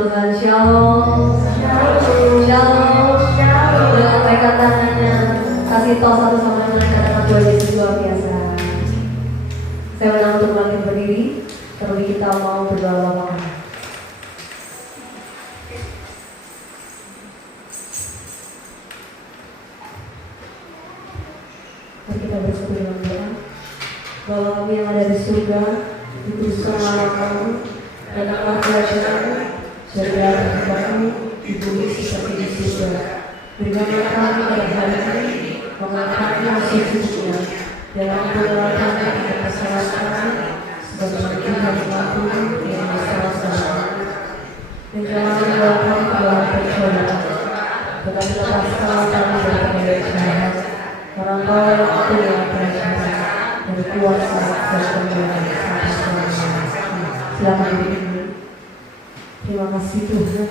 Tuhan. Shalom. Shalom. Dengan pegang tangannya, kasih tahu satu sama lain kata-kata Tuhan Yesus luar biasa. Saya undang untuk bangkit berdiri, terlebih kita mau berdoa Bapa. Mari kita bersatu dalam doa. Bapa kami yang ada di surga, dikuduskan nama-Mu, datanglah kerajaan-Mu, jadilah kehendakmu di bumi seperti di surga. Berikanlah kami pada hari ini makan kami yang secukupnya, dan ampunilah kami atas kesalahan kami, sebagaimana Tuhan mengampuni yang bersalah-salah kami. Dan jangan membawa kami ke dalam pencobaan, tetapi lepaskanlah kami daripada yang jahat. Karena Engkau yang punya kerajaan dan kuasa dan kemuliaan sampai selamanya. Silakan berdiri. Terima kasih Tuhan.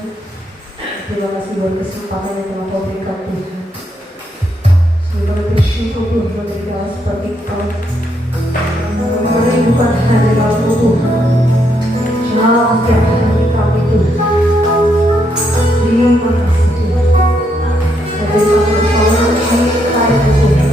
Terima kasih buat kesempatan yang telah Kau berikan Tuhan. Sehingga bersyukur Tuhan dari Allah seperti Kau merindukan hadirat-Mu Tuhan. Selamat setiap hari kami Tuhan. Terima kasih Tuhan. Dari satu persoalan cinta itu Tuhan.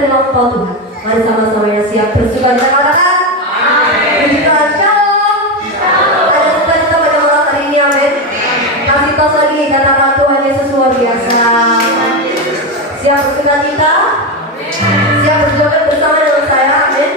menerima Engkau Tuhan. Mari sama-sama yang siap bersuka cita katakan Puji Tuhan, Shalom. Ada sukacita pada malam hari ini, amin. Kasih tos lagi katakan Tuhan Yesus luar biasa. Siap bersuka cita? Siap berjoget bersama dengan saya, amin.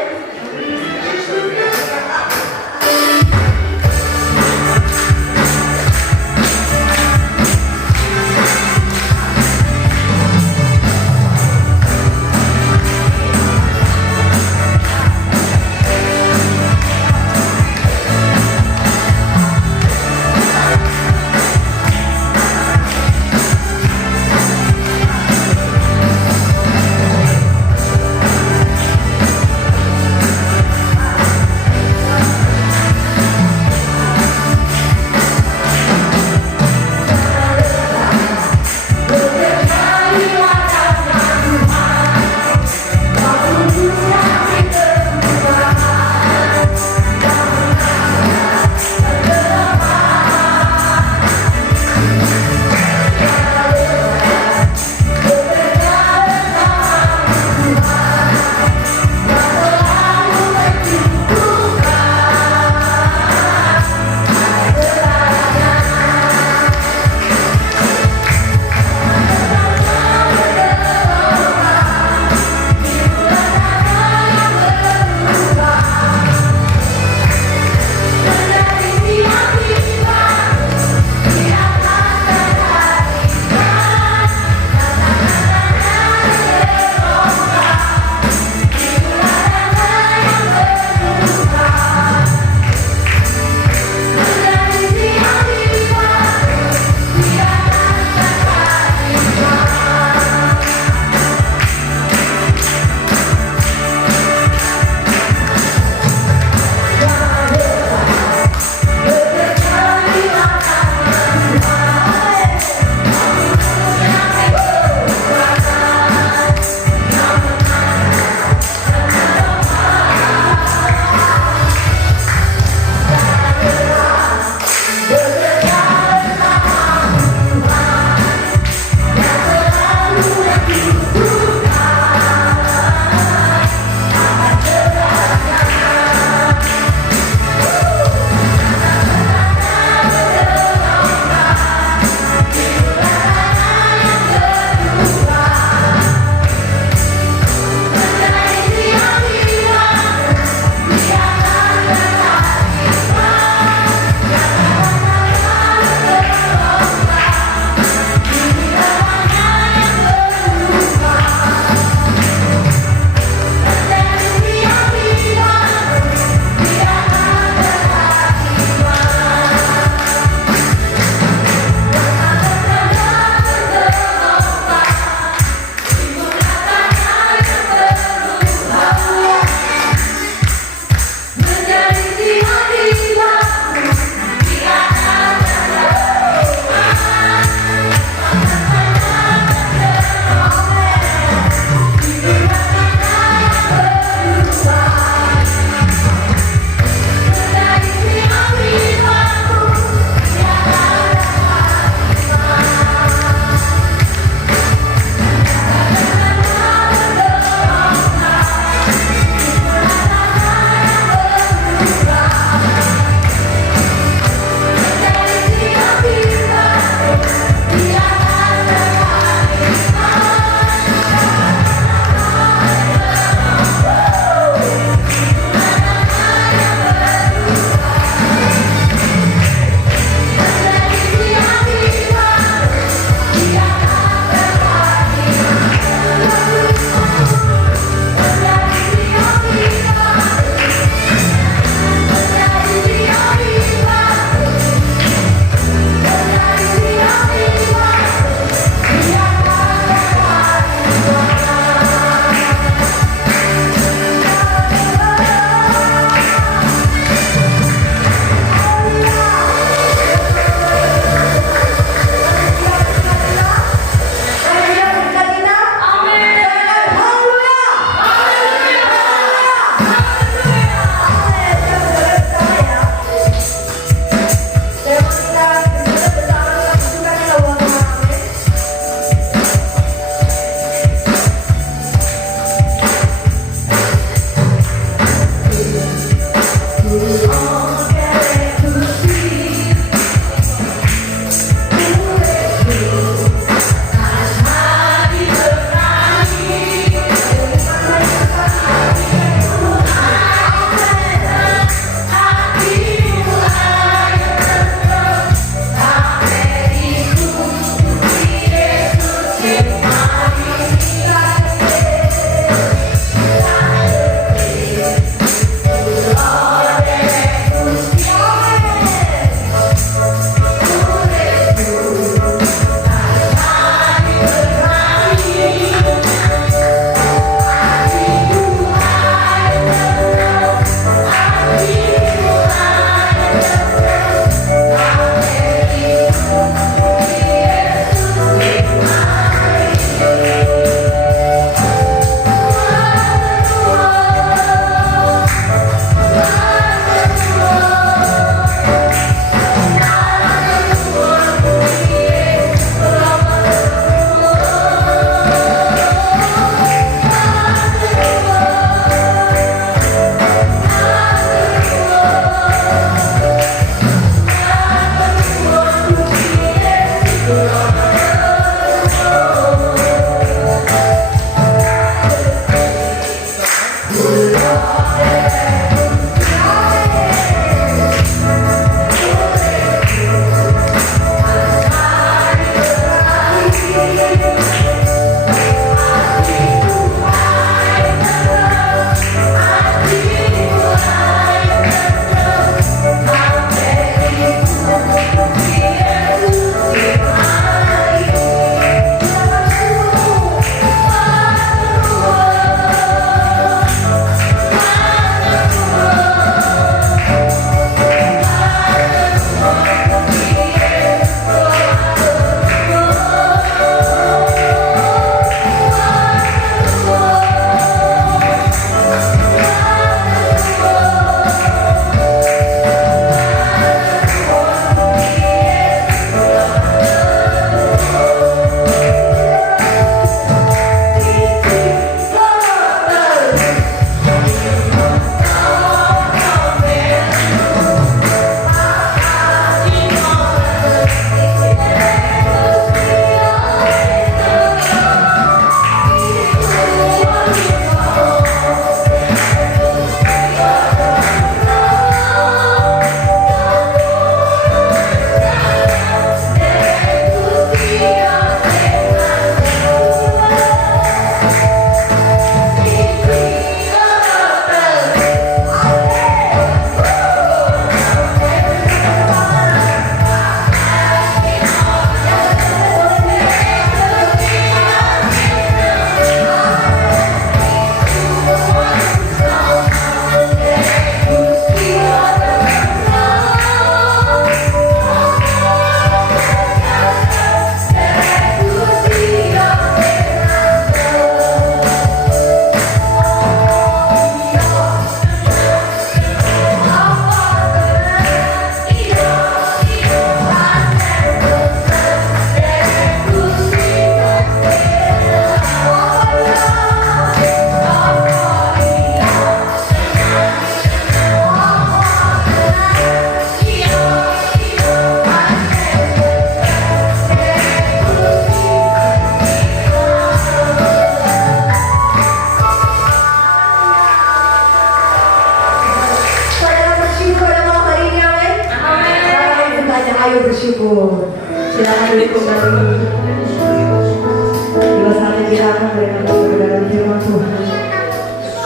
sekarang dari kebenaran firman Tuhan.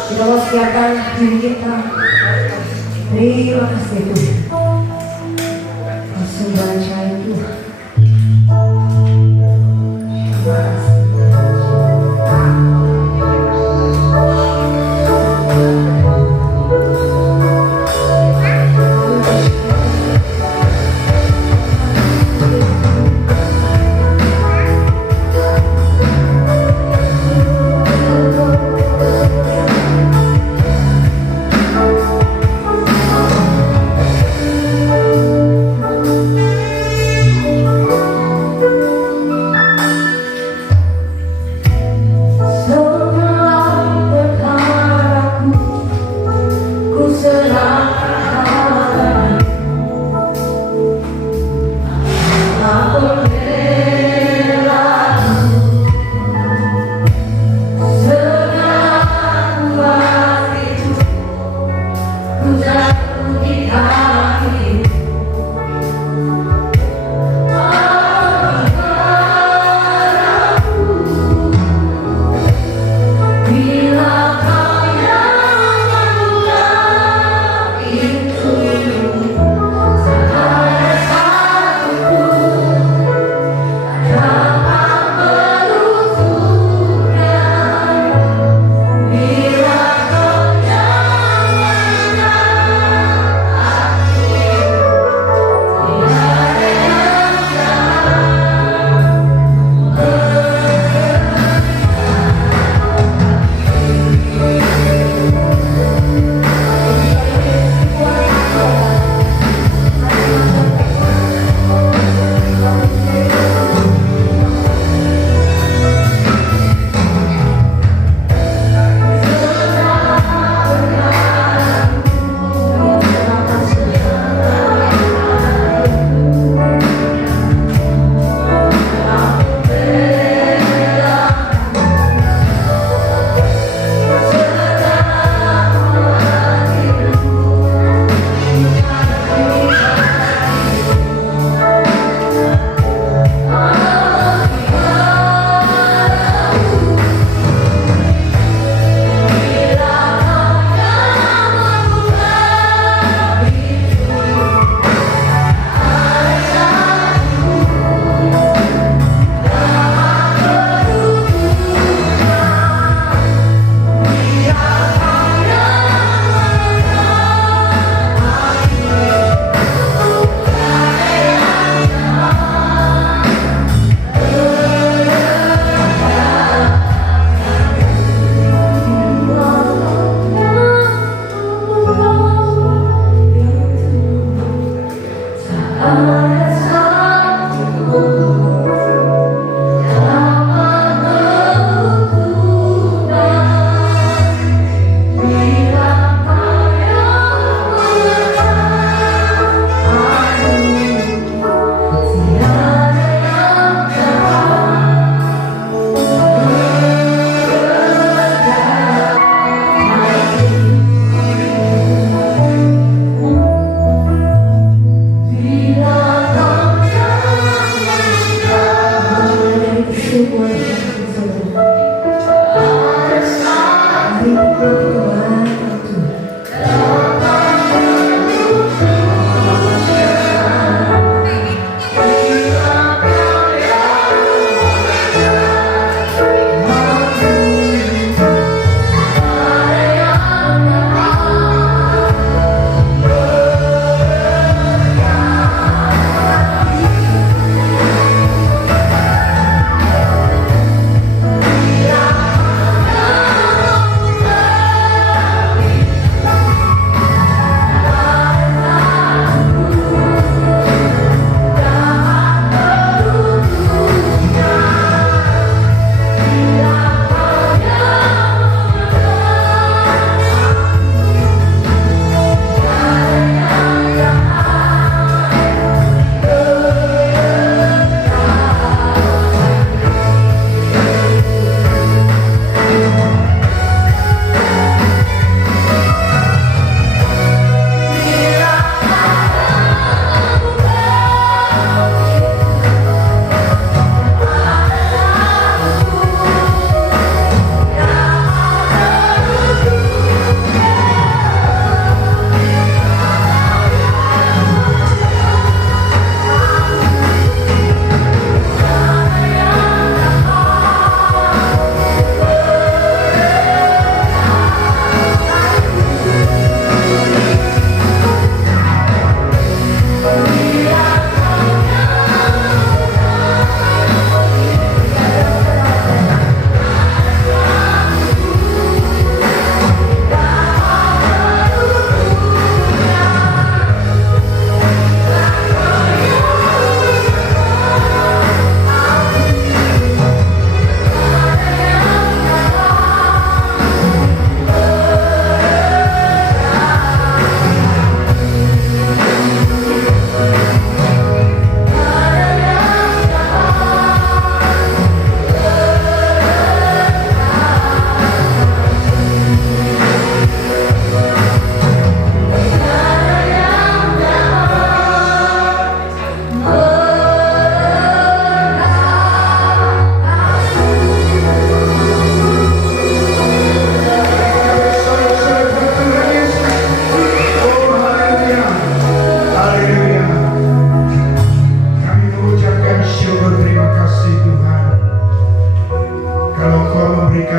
Kita mau siapkan diri kita. Terima kasih Tuhan. Langsung baca itu.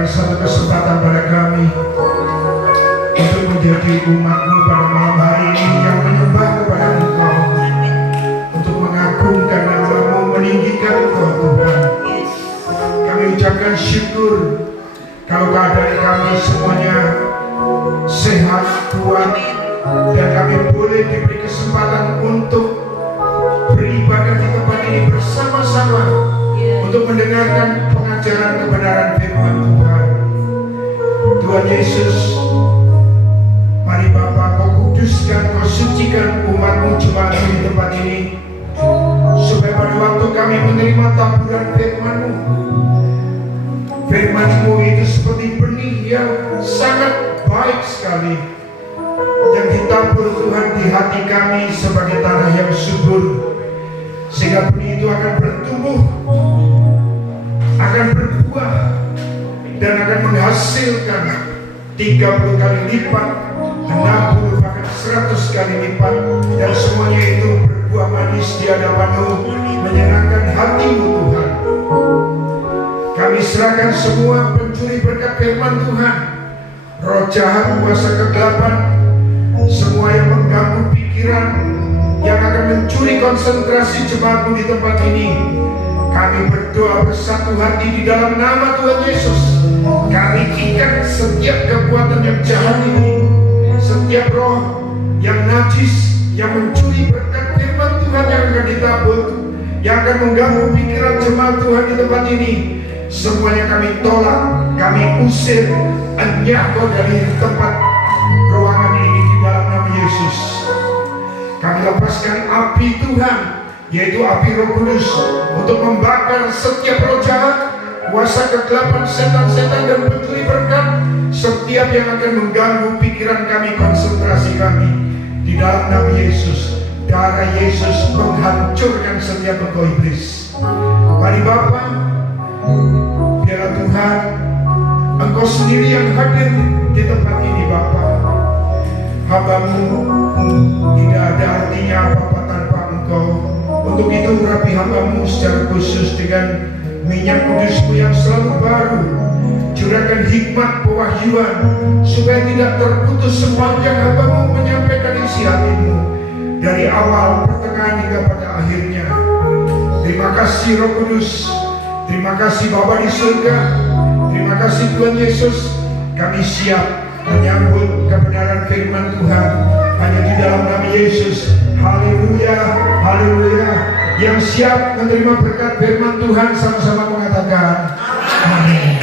satu kesempatan pada kami untuk menjadi umat-Mu pada malam hari ini yang menyembah kepada Engkau, untuk mengagungkan nama-Mu, meninggikan Engkau Tuhan. Kami ucapkan syukur kalau keadaan kami semuanya sehat, kuat, dan kami boleh diberi kesempatan untuk beribadah di tempat ini bersama-sama untuk mendengarkan pengajaran kebenaran firman Tuhan. Tuhan Yesus, mari Bapa, Kau kuduskan, Kau sucikan umat-Mu jemaat di tempat ini, supaya pada waktu kami menerima taburan firman-Mu, firman-Mu itu seperti benih yang sangat baik sekali, yang ditabur Tuhan di hati kami sebagai tanah yang subur, sehingga benih itu akan bertumbuh, akan berbuah, dan akan menghasilkan 30 kali lipat, 60 bahkan 100 kali lipat, dan semuanya itu berbuah manis di hadapan-Mu, menyenangkan hati-Mu Tuhan. Kami serahkan semua pencuri berkat firman Tuhan, roh jahat, kuasa kegelapan, semua yang mengganggu pikiran, yang akan mencuri konsentrasi jemaat-Mu di tempat ini. Kami berdoa bersatu hati di dalam nama Tuhan Yesus. Kami ikat setiap kekuatan yang jahat ini, setiap roh yang najis, yang mencuri berkat firman Tuhan yang akan ditabur, yang akan mengganggu pikiran jemaat Tuhan di tempat ini. Semuanya kami tolak, kami usir, enyahkan dari tempat ruangan ini di dalam nama Yesus. Kami lepaskan api Tuhan, yaitu api Roh Kudus, untuk membakar setiap roh jahat, kuasa kegelapan, setan-setan dan pencuri berkat, setiap yang akan mengganggu pikiran kami, konsentrasi kami. Di dalam nama Yesus, darah Yesus menghancurkan setiap roh iblis. Mari Bapa, biarlah Tuhan, Engkau sendiri yang hadir di tempat ini Bapa. Hamba-Mu tidak ada artinya apa-apa tanpa Engkau. Untuk itu urapi hamba-Mu secara khusus dengan minyak kudus-Mu yang selalu baru. Curahkan hikmat pewahyuan, supaya tidak terputus sepanjang hamba-Mu menyampaikan isi hati-Mu, dari awal, pertengahan hingga pada akhirnya. Terima kasih Roh Kudus, terima kasih Bapa di surga, terima kasih Tuhan Yesus. Kami siap menyambut kebenaran firman Tuhan hanya di dalam nama Yesus. Haleluya, haleluya. Yang siap menerima berkat firman Tuhan sama-sama mengatakan amin.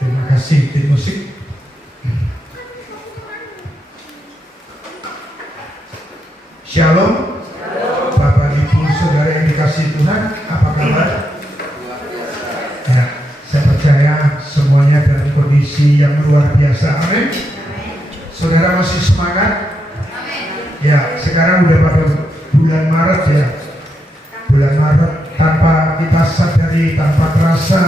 Terima kasih tim musik. Shalom. Bapak Ibu Saudara yang dikasihi Tuhan, apa kabar? Ya, saya percaya semuanya dalam kondisi yang luar biasa. Amin. Saudara masih semangat? Ya, sekarang udah pada bulan Maret ya. Bulan Maret, tanpa kita sadari, tanpa terasa,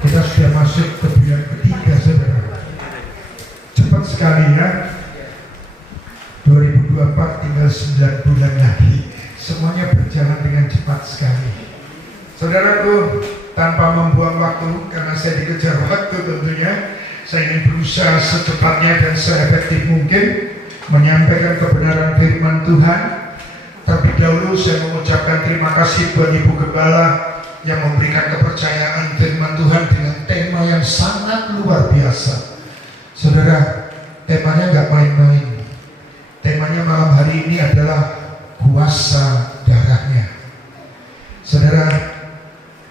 kita sudah masuk ke bulan ketiga, saudara. Cepat sekali ya. 2024 tinggal 9 bulan lagi. Semuanya berjalan dengan cepat sekali. Saudaraku, tanpa membuang waktu, karena saya dikejar waktu tentunya, saya ingin berusaha secepatnya dan seefektif mungkin menyampaikan kebenaran firman Tuhan. Terlebih dahulu saya mengucapkan terima kasih buat Ibu Gembala yang memberikan kepercayaan firman Tuhan dengan tema yang sangat luar biasa. Saudara, temanya nggak main-main. Temanya malam hari ini adalah kuasa darahnya. Saudara,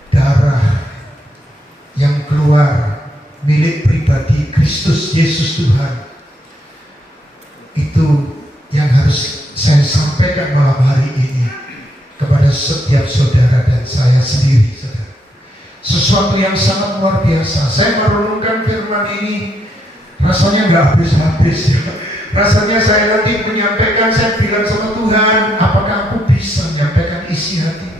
darah yang keluar milik pribadi Kristus Yesus Tuhan, itu yang harus saya sampaikan malam hari ini kepada setiap saudara dan saya sendiri, saudara. Sesuatu yang sangat luar biasa. Saya merenungkan firman ini, rasanya nggak habis-habis ya. Rasanya saya nanti menyampaikan, saya bilang sama Tuhan, apakah aku bisa menyampaikan isi hati?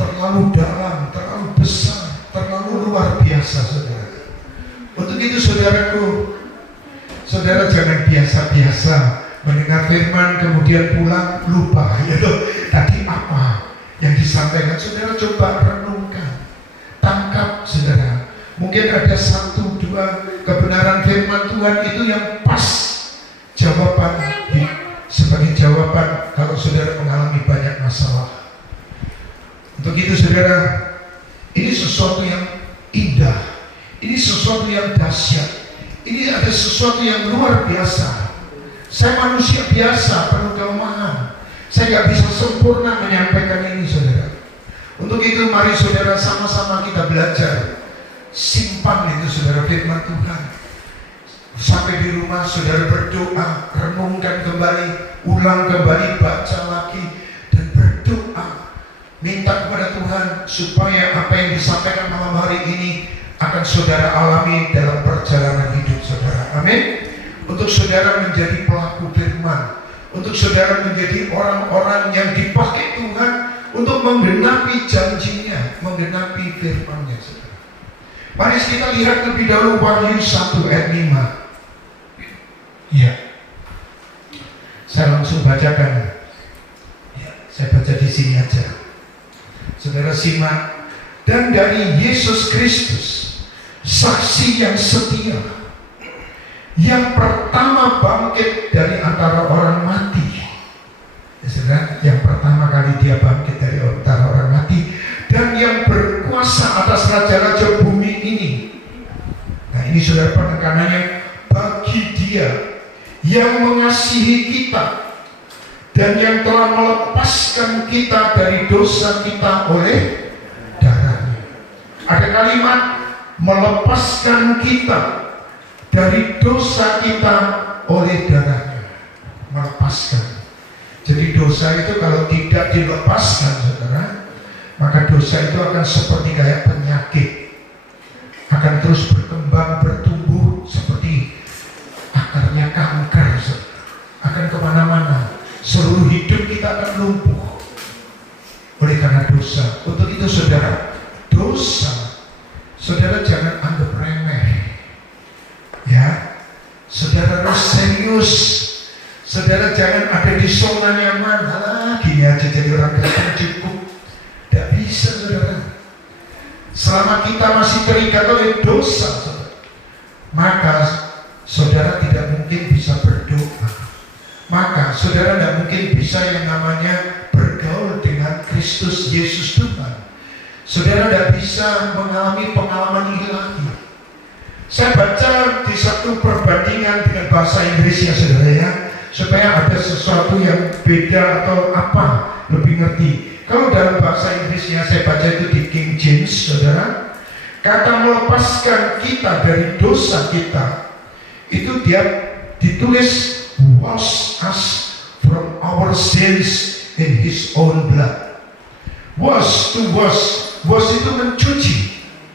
Terlalu dalam, terlalu besar, terlalu luar biasa, saudara. Untuk itu saudaraku, saudara jangan biasa-biasa mendengar firman kemudian pulang lupa, yaitu tadi apa yang disampaikan. Saudara coba renungkan, mungkin ada 1-2 kebenaran firman Tuhan itu yang pas jawaban sebagai jawaban kalau saudara mengalami banyak masalah. Untuk itu saudara, ini sesuatu yang indah, ini sesuatu yang dahsyat, ini ada sesuatu yang luar biasa. Saya manusia biasa, penuh kelemahan, saya nggak bisa sempurna menyampaikan ini saudara. Untuk itu mari saudara sama-sama kita belajar. Simpan itu saudara firman Tuhan. Sampai di rumah saudara berdoa, renungkan kembali, ulang kembali, baca lagi, dan berdoa. Minta kepada Tuhan supaya apa yang disampaikan malam hari ini akan saudara alami dalam perjalanan hidup saudara. Amin. Untuk saudara menjadi pelaku firman, untuk saudara menjadi orang-orang yang dipakai Tuhan untuk menggenapi janjinya, menggenapi firman-Nya saudara. Mari kita lihat lebih dahulu Wahyu 1 ayat 5. Ya, saya langsung bacakan. Ya, saya baca di sini aja. Saudara simak. Dan dari Yesus Kristus, saksi yang setia, yang pertama bangkit dari antara orang mati. Ya, saudara, yang pertama kali dia bangkit dari antara orang mati, dan yang berkuasa atas raja-raja bumi ini. Nah, ini saudara penekanannya, bagi dia yang mengasihi kita dan yang telah melepaskan kita dari dosa kita oleh darahnya. Ada kalimat melepaskan kita dari dosa kita oleh darahnya. Melepaskan. Jadi dosa itu kalau tidak dilepaskan saudara, maka dosa itu akan seperti kayak penyakit, akan terus berkembang, bertumbuh seperti akarnya kanker, akan kemana-mana. Seluruh hidup kita akan lumpuh oleh karena dosa. Untuk itu saudara, dosa saudara jangan anggap remeh, ya. Saudara harus serius. Saudara jangan ada di zona nyaman. Gini aja jadi orang Kristen cukup. Tidak bisa saudara. Selama kita masih terikat oleh dosa saudara, maka saudara tidak mungkin bisa berdoa. Maka saudara tidak mungkin bisa yang namanya bergaul dengan Kristus Yesus Tuhan. Saudara tidak bisa mengalami pengalaman ilahi. Saya baca di satu perbandingan dengan bahasa Inggrisnya saudara ya, supaya ada sesuatu yang beda atau apa lebih ngerti. Kalau dalam bahasa Inggrisnya saya baca itu di King James saudara, kata melepaskan kita dari dosa kita itu dia ditulis wash us from our sins in His own blood. Wash itu mencuci,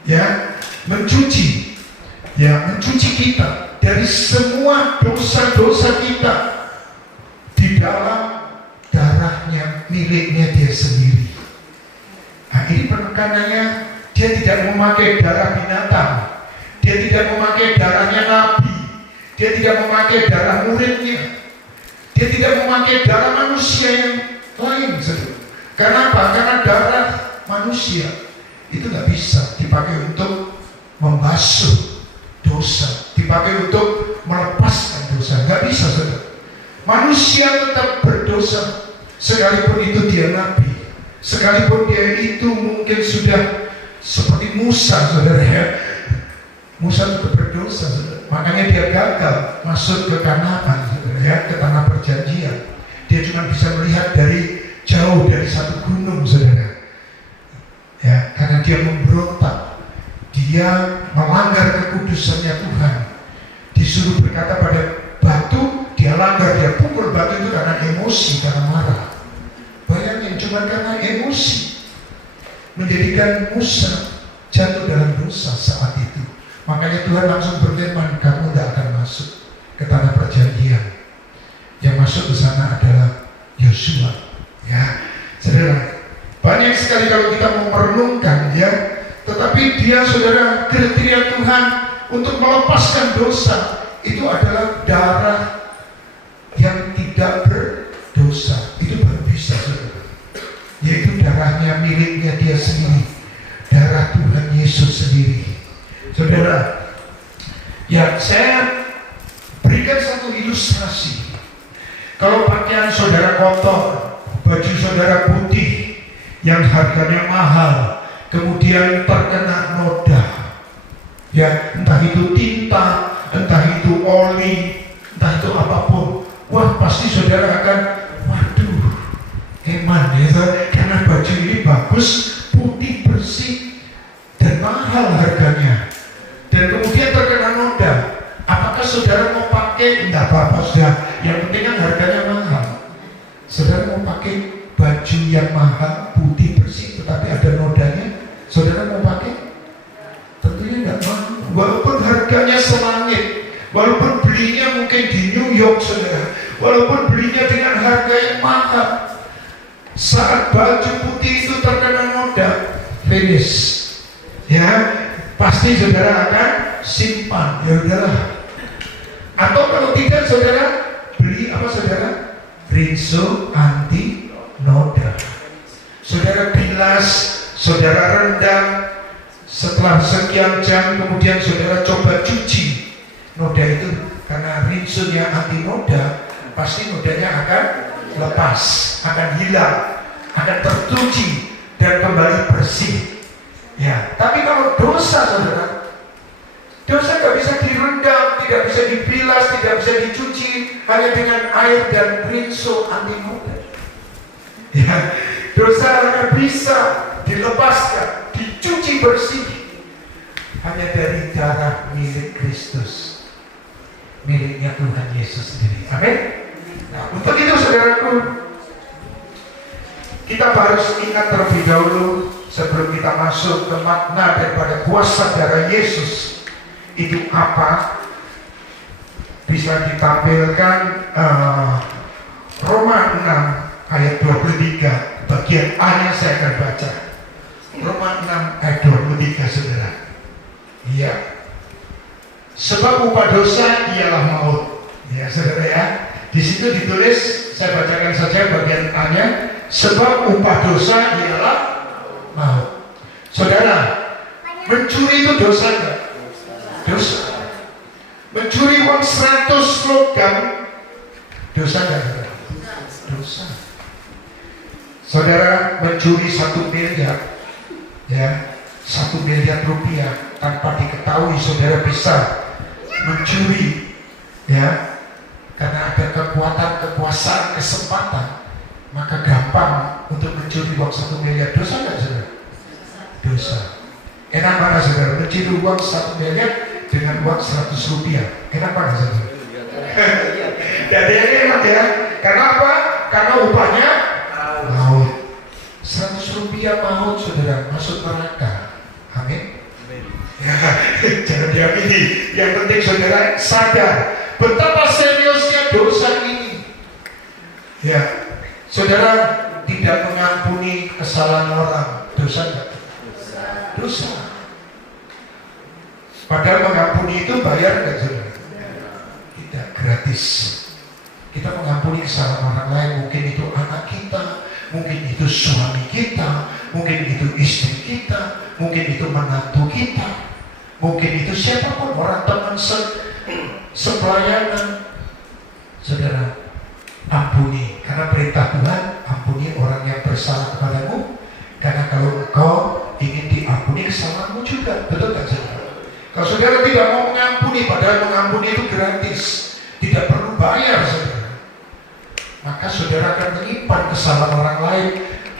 ya, mencuci kita dari semua dosa-dosa kita di dalam darahnya, miliknya dia sendiri. Nah, ini penekanannya, dia tidak memakai darah binatang, dia tidak memakai darahnya nabi, dia tidak memakai darah muridnya, dia tidak memakai darah manusia yang lain. Karena apa? Karena darah manusia itu nggak bisa dipakai untuk membasuh dosa, dipakai untuk melepaskan dosa, nggak bisa saudara. Manusia tetap berdosa, sekalipun itu dia nabi, sekalipun dia itu mungkin sudah seperti Musa saudara ya. Musa tetap berdosa saudara. Makanya dia gagal masuk ke Kanaan saudara ya, ke tanah perjanjian. Dia cuma bisa melihat dari jauh dari satu gunung saudara ya, karena dia memberontak, dia melanggar kekudusannya Tuhan. Disuruh berkata pada batu, dia langgar, dia pukul batu itu karena emosi, karena marah. Bayangin, cuma karena emosi menjadikan Musa jatuh dalam dosa saat itu. Makanya Tuhan langsung berfirman, kamu tidak akan masuk ke tanah perjanjian. Yang masuk ke sana adalah Yosua. Ya, saudara, banyak sekali kalau kita mau merenungkan ya, tetapi dia saudara, kriteria Tuhan untuk melepaskan dosa itu adalah darah yang tidak berdosa. Itu baru bisa saudara, yaitu darahnya miliknya dia sendiri, darah Tuhan Yesus sendiri. Saudara, ya saya berikan satu ilustrasi. Kalau pakaian saudara kotor, baju saudara putih yang harganya mahal, kemudian terkena noda, ya entah itu tinta, entah itu oli, entah itu apapun, wah pasti saudara akan, waduh, eman ya, karena baju ini bagus, putih, bersih, dan mahal harganya. Dan kemudian terkena noda, apakah saudara mau pakai? Tidak apa-apa sudah, yang penting kan harganya mahal. Saudara mau pakai baju yang mahal, putih, bersih, tetapi ada nodanya, saudara mau pakai? Tentunya tidak mau. Walaupun harganya selangit, walaupun belinya mungkin di New York saudara, walaupun belinya dengan harga yang mahal, saat baju putih itu terkena noda, finish, ya pasti saudara akan simpan, ya udahlah. Atau kalau tidak saudara beli apa saudara? Rinso anti noda. Saudara bilas, saudara rendam, setelah sekian jam kemudian saudara coba cuci noda itu, karena rinsonya anti noda, pasti nodanya akan lepas, akan hilang, akan tercuci dan kembali bersih. Ya, tapi kalau dosa saudara, dosa tidak bisa direndam, tidak bisa dibilas, tidak bisa dicuci hanya dengan air dan rinso anti noda. Ya, dosa hanya bisa dilepaskan, dicuci bersih hanya dari darah milik Kristus, miliknya Tuhan Yesus sendiri. Amin. Nah, untuk itu saudaraku, kita harus ingat terlebih dahulu sebelum kita masuk ke makna daripada kuasa darah Yesus itu apa. Bisa ditampilkan Roma 6 ayat 23 bagian A-nya saya akan baca. Roma 6 ayat 23 saudara. Iya. Sebab upah dosa ialah maut. Ya saudara ya. Di situ ditulis, saya bacakan saja bagian A-nya. Sebab upah dosa ialah maut. Saudara, mencuri itu dosa enggak? Dosa. Mencuri uang 100 logam dosa enggak? Dosa. Saudara mencuri 1 miliar, ya, 1 miliar rupiah tanpa diketahui saudara bisa mencuri, ya, karena ada kekuasaan, kesempatan, maka gampang untuk mencuri uang 1 miliar. Dosa enggak saudara? Dosa. Enak mana saudara? Mencuri uang 1 miliar dengan uang 100 rupiah. Enak mana saudara? Jadi ini enak ya. Karena apa? Karena upahnya maut. 100 rupiah maut saudara, masuk neraka. Amin. Ya, jangan diamini. Yang penting saudara sadar betapa seriusnya dosa ini. Ya, saudara tidak mengampuni kesalahan orang, dosa enggak? Dosa. Padahal mengampuni itu bayar enggak saudara? Tidak, gratis. Kita mengampuni kesalahan orang lain, mungkin itu anak kita, mungkin itu suami kita, mungkin itu istri kita, mungkin itu menantu kita, mungkin itu siapapun, orang teman sepelayanan. Saudara, ampuni, karena perintah Tuhan, ampuni orang yang bersalah kepadamu, karena kalau engkau ingin diampuni kesalahanmu juga. Betul tak saudara? Kalau saudara tidak mau mengampuni, padahal mengampuni itu gratis, tidak perlu bayar saudara, maka saudara akan menyimpan kesalahan orang lain,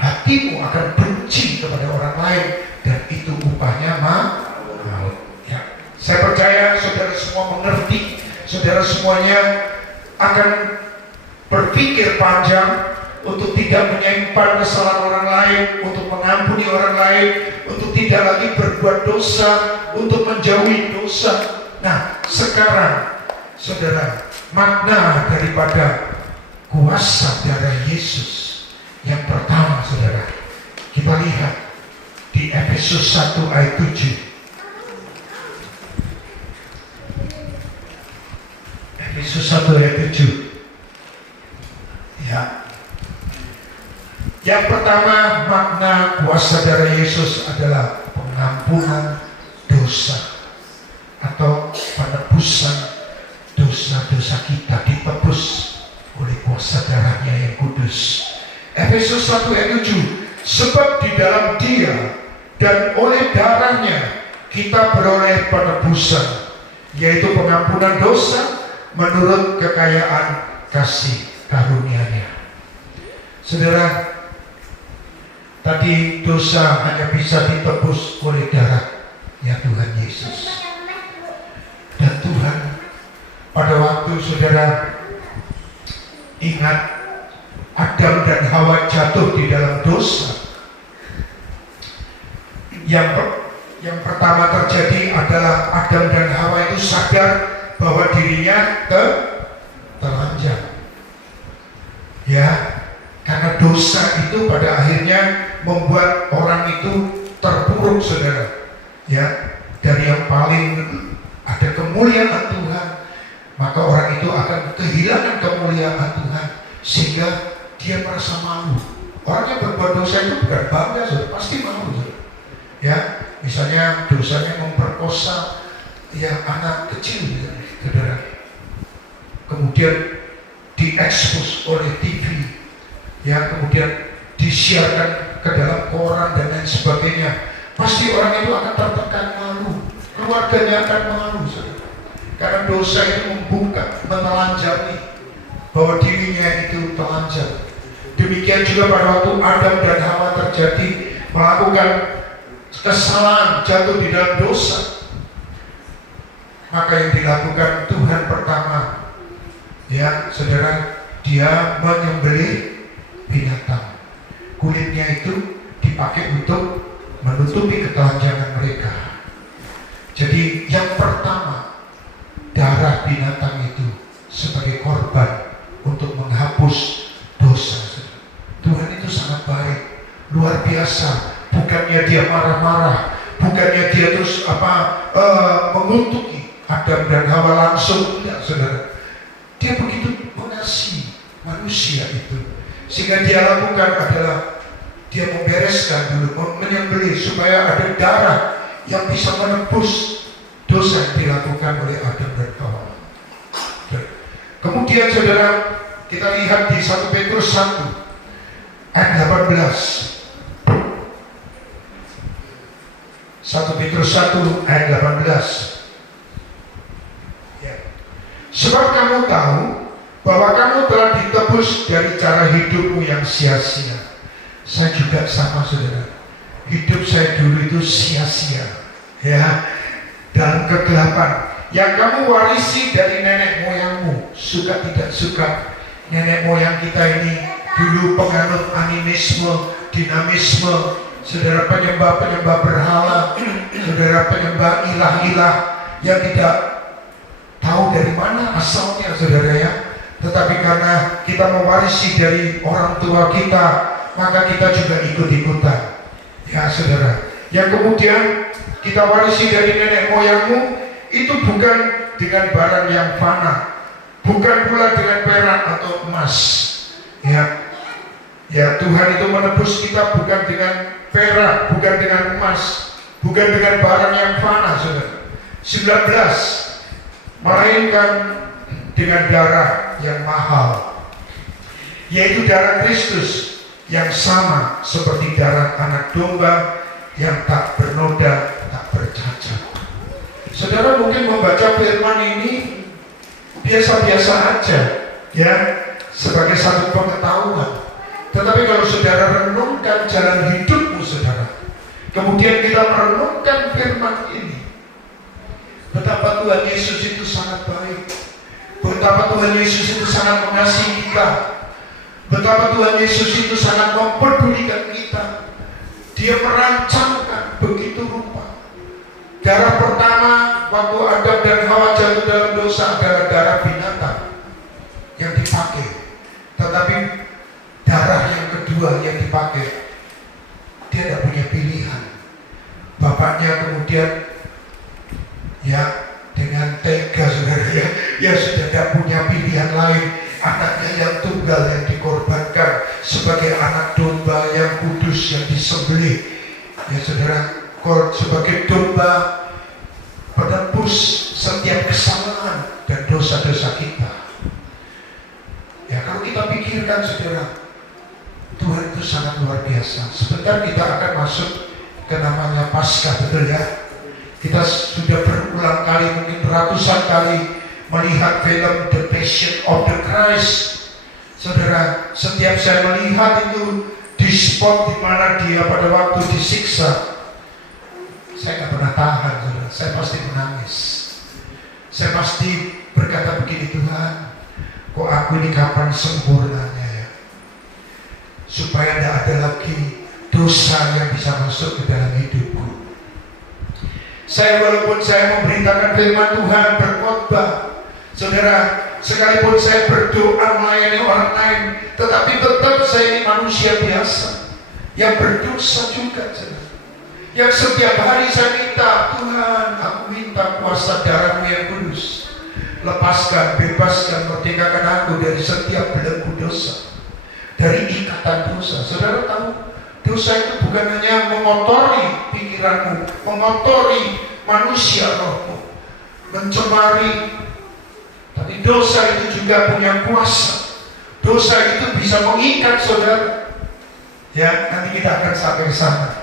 hatimu akan benci kepada orang lain, dan itu upahnya maut. Ya. Saya percaya saudara semua mengerti, saudara semuanya akan berpikir panjang untuk tidak menyimpan kesalahan orang lain, untuk mengampuni orang lain, untuk tidak lagi berbuat dosa, untuk menjauhi dosa. Nah, sekarang saudara, makna daripada kuasa darah Yesus yang pertama saudara, kita lihat di Efesus 1 ayat 7. Efesus 1 ayat 7. Ya. Yang pertama, makna kuasa darah Yesus adalah pengampunan dosa. atau penebusan dosa-dosa kita ditebus oleh kuasa darahnya yang kudus. Efesus 1 ayat 7, sebab di dalam Dia dan oleh darahnya kita beroleh penebusan, yaitu pengampunan dosa menurut kekayaan kasih karunia-Nya. Saudara, tadi dosa hanya bisa ditebus oleh darah ya Tuhan Yesus. Dan Tuhan pada waktu saudara ingat Adam dan Hawa jatuh di dalam dosa, yang pertama terjadi adalah Adam dan Hawa itu sadar bahwa dirinya telanjang. Ya, karena dosa itu pada akhirnya membuat orang itu terpuruk, saudara. Ya, dari yang paling ada kemuliaan Tuhan, maka orang itu akan kehilangan kemuliaan Tuhan sehingga dia merasa malu. Orang yang berbuat dosa itu bukan bangga, saudara, pasti malu, saudara. Ya, misalnya dosanya memperkosa ya anak kecil, saudara. Kemudian diekspos oleh TV, ya, kemudian disiarkan ke dalam koran dan lain sebagainya. Pasti orang itu akan tertekan malu, keluarganya akan malu, saudara. Karena dosa itu membuka, menelanjangi bahwa dirinya itu telanjang. Demikian juga pada waktu Adam dan Hawa terjadi melakukan kesalahan, jatuh di dalam dosa, maka yang dilakukan Tuhan pertama, ya saudara, dia menyembelih binatang. Kulitnya itu dipakai untuk menutupi ketelanjangan mereka. Jadi yang pertama, darah binatang itu sebagai korban untuk menghapus dosa. Tuhan itu sangat baik, luar biasa. Bukannya dia marah-marah, bukannya dia terus mengutuki Adam dan Hawa langsung, tidak, saudara. Dia begitu mengasihi manusia itu, sehingga dia lakukan adalah dia membereskan dulu, menyembelih supaya ada darah yang bisa menebus dosa yang dilakukan oleh Adam dan Hawa. Kemudian saudara, kita lihat di 1 Petrus 1 ayat 18. 1 Petrus 1 ayat 18. Ya. Sebab kamu tahu bahwa kamu telah ditebus dari cara hidupmu yang sia-sia. Saya juga sama, saudara. Hidup saya dulu itu sia-sia, ya, dalam kegelapan yang kamu warisi dari nenek moyangmu. Suka tidak suka, nenek moyang kita ini dulu penganut animisme, dinamisme, saudara, penyembah-penyembah berhala, saudara, penyembah ilah-ilah yang tidak tahu dari mana asalnya, saudara, ya. Tetapi karena kita mewarisi dari orang tua kita, maka kita juga ikut-ikutan, ya saudara. Yang kemudian kita warisi dari nenek moyangmu itu bukan dengan barang yang fana, bukan pula dengan perak atau emas, ya. Ya, Tuhan itu menebus kita bukan dengan perak, bukan dengan emas, bukan dengan barang yang fana, saudara. 19, melainkan dengan darah yang mahal, yaitu darah Kristus yang sama seperti darah anak domba yang tak bernoda, tak bercacat. Saudara mungkin membaca firman ini biasa-biasa aja, ya, sebagai satu pengetahuan. Tetapi kalau saudara renungkan jalan hidupmu, saudara, kemudian kita merenungkan firman ini, betapa Tuhan Yesus itu sangat baik, betapa Tuhan Yesus itu sangat mengasihi kita, betapa Tuhan Yesus itu sangat mempedulikan kita. Dia merancangkan begitu rupa. Darah pertama waktu Adam dan Hawa jatuh dalam dosa adalah darah binatang yang dipakai. Tetapi darah yang kedua yang dipakai, dia tidak punya pilihan. Bapaknya kemudian ya dengan tega, saudara, ya sudah tidak punya pilihan lain. Anaknya yang tunggal yang dikorbankan sebagai anak domba yang kudus yang disembelih, ya saudara, sebagai domba penebus setiap kesalahan dan dosa-dosa kita. Ya, kalau kita pikirkan saudara, Tuhan itu sangat luar biasa. Sebentar kita akan masuk ke namanya Paskah, betul ya? Kita sudah berulang kali, mungkin ratusan kali melihat film The Passion of the Christ. Saudara, setiap saya melihat itu di spot di mana dia pada waktu disiksa, saya nggak pernah tahan, saudara. Saya pasti menangis. Saya pasti berkata begini, Tuhan, kok aku ini kapan sempurnanya ya? Supaya tidak ada lagi dosa yang bisa masuk ke dalam hidupku. Walaupun saya memberitakan firman Tuhan, berkhotbah, saudara, sekalipun saya berdoa melayani orang lain, tetapi tetap saya ini manusia biasa yang berdosa juga, saudara. Yang setiap hari saya minta, Tuhan, aku minta kuasa darah-Mu yang kudus, lepaskan, bebaskan, merdekakan aku dari setiap belenggu dosa, dari ikatan dosa. Saudara tahu, dosa itu bukan hanya mengotori pikiranmu, mengotori manusia rohmu, mencemari, tapi dosa itu juga punya kuasa. Dosa itu bisa mengikat saudara. Ya, nanti kita akan sampai ke sana.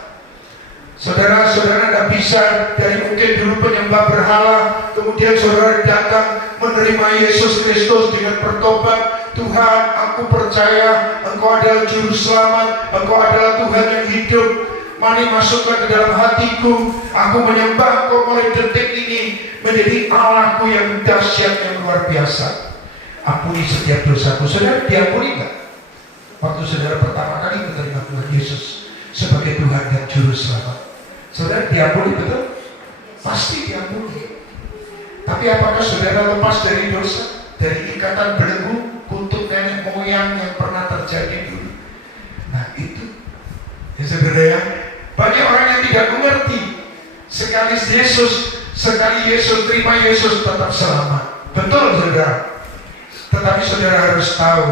Saudara-saudara tidak bisa dari mungkin dulu penyembah berhala, kemudian saudara datang menerima Yesus Kristus dengan bertobat. Tuhan, aku percaya Engkau adalah Juru Selamat, Engkau adalah Tuhan yang hidup. Mari masukkan ke dalam hatiku. Aku menyembah Engkau mulai detik ini menjadi Allahku yang dahsyat, yang luar biasa. Ampuni setiap dosaku. Saudara diampuni nggak? Waktu saudara pertama kali menerima Tuhan Yesus sebagai Tuhan dan Juru Selamat, saudara diampuni betul? Pasti diampuni. Tapi apakah saudara lepas dari dosa, dari ikatan belenggu, kutuk nenek moyang yang pernah terjadi dulu? Nah itu, ya saudara ya, banyak orang yang tidak mengerti. Sekali Yesus terima Yesus tetap selamat, betul saudara. Tetapi saudara harus tahu,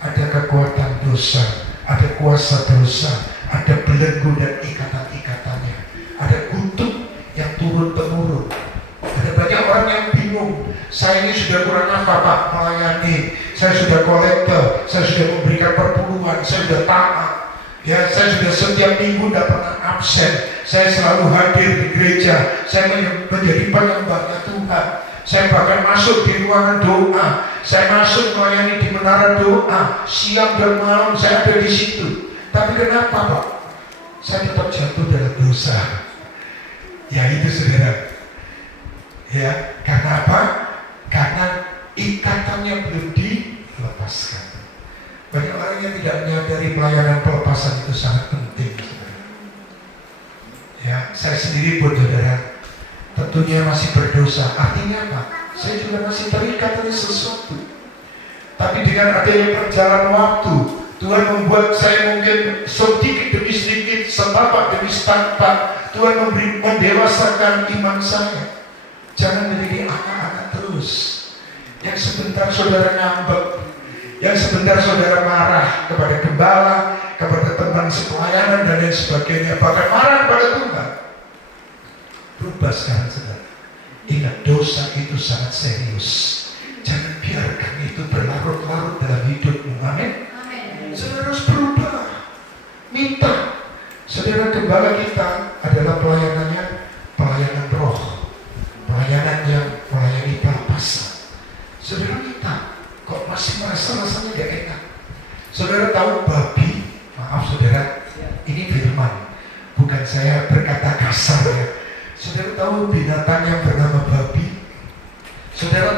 ada kekuatan dosa, ada kuasa dosa, ada belenggu dan ikatan-ikatannya, ada kutuk yang turun-temurun. Ada banyak orang yang bingung, saya ini sudah kurang apa Pak melayani, saya sudah kolektor, saya sudah memberikan perpuluhan, saya sudah taat, ya, saya sudah setiap minggu tidak pernah absen, saya selalu hadir di gereja, saya menjadi penyembahnya Tuhan, saya bahkan masuk di ruangan doa, saya masuk melayani di menara doa, siang dan malam saya ada di situ. Tapi kenapa Pak? Saya tetap jatuh dalam dosa. Ya itu saudara. Ya, karena apa? Karena ikatannya belum dilepaskan. Banyak orang yang tidak menyadari pelayanan pelepasan itu sangat penting, saudara. Ya, saya sendiri pun saudara, tentunya masih berdosa. Artinya apa? Saya juga masih terikat oleh sesuatu. Tapi dengan adanya perjalanan waktu, Tuhan membuat saya mungkin sedikit demi sedikit, setapak demi setapak, Tuhan mendewasakan iman saya. Jangan menjadi anak-anak terus, yang sebentar saudara ngambek, yang sebentar saudara marah kepada gembala, kepada teman sepelayanan dan lain sebagainya, bahkan marah kepada Tuhan. Berubah sekarang saudara. Ingat, dosa itu sangat serius. Jangan biarkan itu berlarut-larut dalam hidupmu. Amin. Saudara harus berubah. Minta. Saudara, gembala kita adalah pelayanannya pelayanan roh, pelayanan yang melayani pelepasan. Saudara minta. Kok masih merasa rasanya gak enak? Saudara tahu babi? Maaf saudara, ini firman, bukan saya berkata kasar ya. Saudara tahu binatang yang bernama babi? Saudara,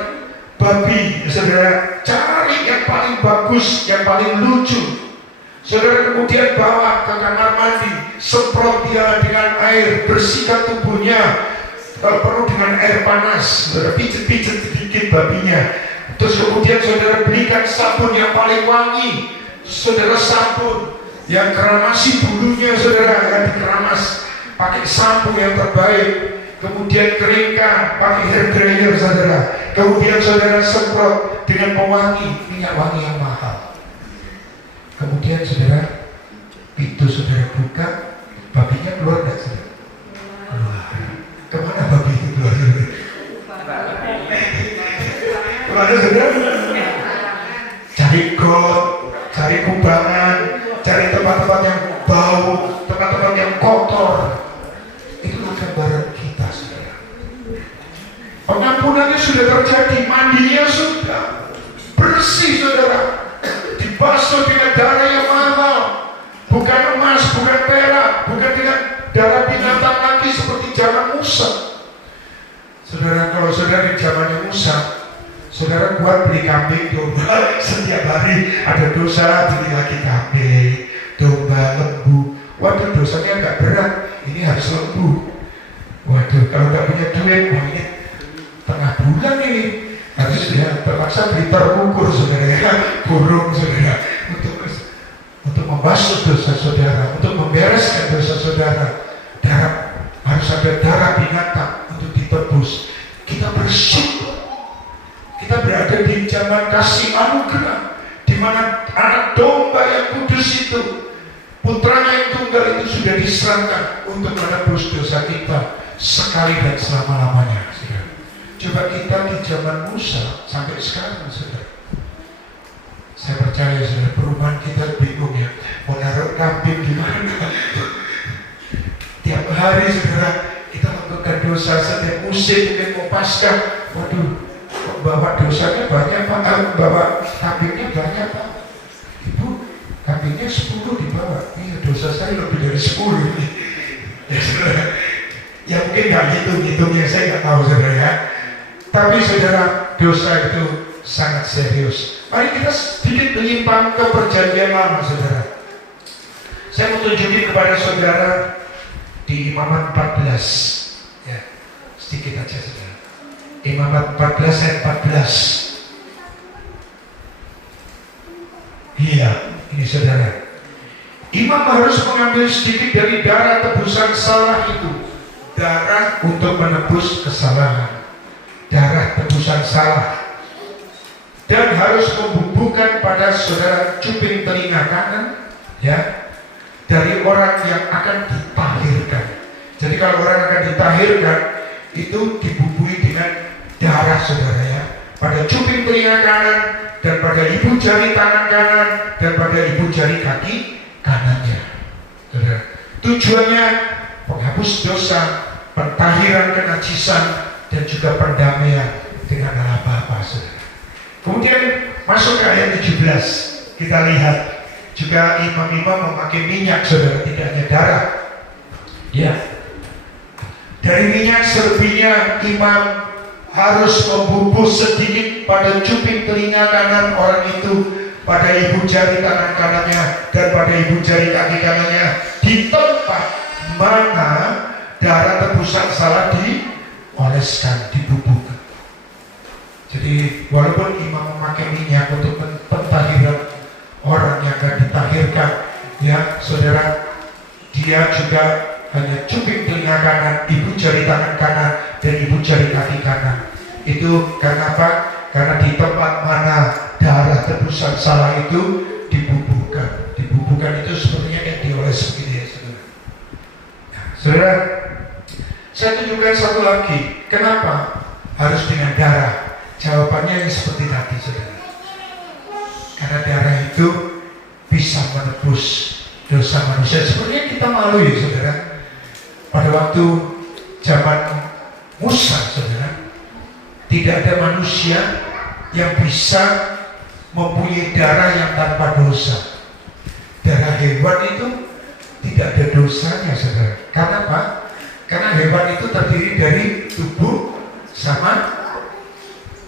babi, saudara cari yang paling bagus, yang paling lucu. Saudara kemudian bawa ke kamar mandi, semprot dia dengan air, bersihkan tubuhnya, kalau perlu dengan air panas, saudara pijet-pijet sedikit babinya. Terus kemudian saudara belikan sabun yang paling wangi, saudara sabun yang keramasi bulunya, saudara yang dikeramas pakai sampo yang terbaik, kemudian keringkan pakai hair dryer saudara, kemudian saudara semprot dengan pewangi, minyak wangi yang mahal. Kemudian saudara, pintu saudara buka, babinya keluar nggak saudara? Keluar. Kemana babi itu keluar? sudah terjadi, mandinya sudah bersih saudara, dibasuh dengan darah yang mahal, bukan emas, bukan perak, bukan dengan darah binatang lagi seperti zaman Musa. Saudara, kalau saudara di zamannya Musa, saudara kuat beli kambing domba setiap hari, ada dosa beli lagi kambing domba, lembu. Waduh, dosanya agak berat, ini harus lembu. Waduh, kalau nggak punya duit, wah ini tengah bulan ini harus ya terpaksa beli terukur saudara ya, burung saudara, untuk membasuh dosa saudara, untuk membereskan dosa saudara. Darah, harus ada darah binatang untuk ditebus. Kita bersih. Kita berada di zaman kasih anugerah, di mana anak domba yang kudus itu, putranya yang tunggal itu sudah diserahkan untuk menebus dosa kita sekali dan selama-lamanya. Coba kita di zaman Musa sampai sekarang, saudara. Saya percaya saudara, perumahan kita bingung ya, mau naruh kambing di mana? Tiap hari saudara kita lakukan dosa, setiap musim mungkin mau Paskah, waduh, bawa dosanya banyak Pak, bawa kambingnya banyak Pak. Ibu, kambingnya 10 dibawa. Iya, dosa saya lebih dari 10 ini. Ya saudara, ya mungkin nggak hitungnya saya nggak tahu saudara ya. Tapi saudara, dosa itu sangat serius. Mari kita sedikit menyimpang ke perjanjian lama saudara. Saya mau tunjukin kepada saudara di Imamat 14 ya, sedikit aja saudara. Imamat 14 ayat 14. Iya, ini saudara. Imam harus mengambil sedikit dari darah tebusan salah itu. Darah untuk menebus kesalahan, darah tebusan salah. Dan harus membubuhkan pada saudara cuping telinga kanan ya, dari orang yang akan ditahirkan. Jadi kalau orang akan ditahirkan, itu dibubuhi dengan darah saudara ya, pada cuping telinga kanan, dan pada ibu jari tangan kanan, dan pada ibu jari kaki kanannya saudara. Tujuannya penghapus dosa, pentahiran kenajisan, dan juga perdamaian dengan Allah Bapa saudara. Kemudian masuk ke ayat 17, kita lihat juga imam-imam memakai minyak saudara, tidak hanya darah ya. Dari minyak serbinya imam harus membubuh sedikit pada cuping telinga kanan orang itu, pada ibu jari tangan kanannya, dan pada ibu jari kaki kanannya, di tempat mana darah tebusan salah dioleskan, dibubuhkan. Jadi walaupun imam memakai minyak untuk pentahiran orang yang akan ditahirkan ya saudara, dia juga hanya cuping telinga kanan, ibu jari tangan kanan, dan ibu jari kaki kanan. Itu karena apa? Karena di tempat mana darah tebusan salah itu dibubuhkan. Dibubuhkan itu sepertinya yang dioles begini ya saudara. Ya, saudara, saya tunjukkan satu lagi. Kenapa harus dengan darah? Jawabannya yang seperti tadi saudara. Karena darah itu bisa menebus dosa manusia. Sebenarnya kita malu ya saudara. Pada waktu zaman Musa saudara, tidak ada manusia yang bisa mempunyai darah yang tanpa dosa. Darah hewan itu tidak ada dosanya saudara. Karena apa? Karena hewan itu terdiri dari tubuh sama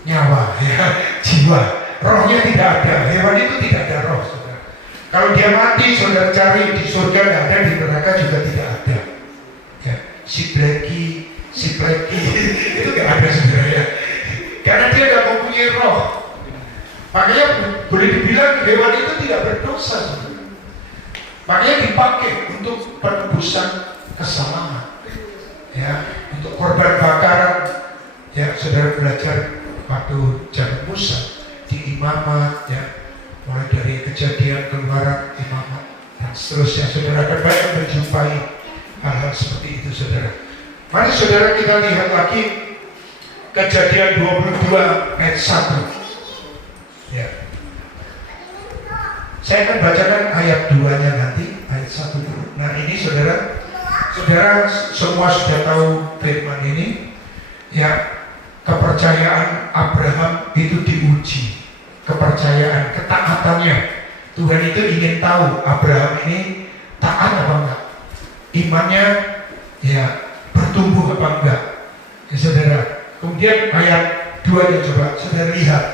nyawa ya, jiwa. Rohnya tidak ada, hewan itu tidak ada roh saudara. Kalau dia mati saudara cari di surga tidak ada, di neraka juga tidak ada ya. Si Blackie itu tidak ada saudara ya, karena dia tidak mempunyai roh. Makanya boleh dibilang hewan itu tidak berdosa saudara. Makanya dipakai untuk penebusan kesalahan ya, untuk korban bakaran ya. Saudara belajar waktu zaman Musa di imamat ya, mulai dari Kejadian, Keluaran, imamat, dan seterusnya. Saudara akan banyak menjumpai hal-hal seperti itu saudara. Mari saudara kita lihat lagi Kejadian 22 ayat 1 ya. Saya akan bacakan ayat 2-nya nanti, ayat 1 dulu. Nah ini saudara semua sudah tahu firman ini ya. kepercayaan Abraham itu diuji. Kepercayaan, ketaatannya. Tuhan itu ingin tahu Abraham ini taat apa enggak, imannya ya bertumbuh apa enggak, ya saudara. Kemudian ayat 2 coba saudara lihat.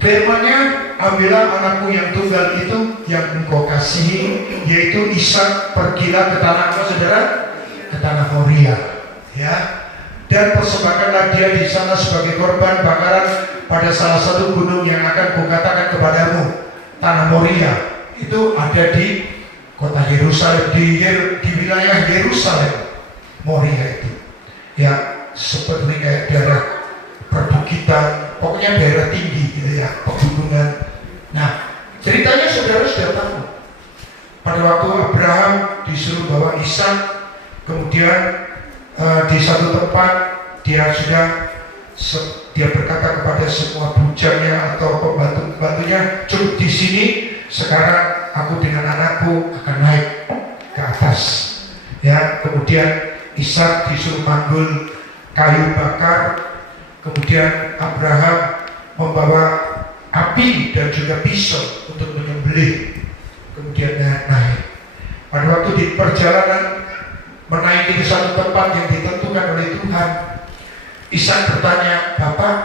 Firman-Nya, ambillah anakku yang tunggal itu yang engkau kasihi, yaitu Ishak, pergilah ke tanah apa saudara? Ke tanah Moria, ya. Dan persembahkanlah dia di sana sebagai korban bakaran pada salah satu gunung yang akan kukatakan kepadamu, tanah Moria. Itu ada di kota Yerusalem, di wilayah Yerusalem. Moria itu, ya seperti kayak daerah perbukitan, pokoknya daerah tinggi gitu ya, pegunungan. Nah, ceritanya saudara sudah tahu. Pada waktu Abraham disuruh bawa Ishak, kemudian di satu tempat dia berkata kepada semua bujangnya atau pembantu-pembantunya, cukup di sini. Sekarang aku dengan anakku akan naik ke atas. Ya, kemudian Ishak disuruh manggul kayu bakar. Kemudian Abraham membawa api dan juga pisau untuk menyembelih. Kemudian naik. Pada waktu di perjalanan menaiki ke satu tempat yang ditentukan oleh Tuhan, Ishak bertanya, Bapak,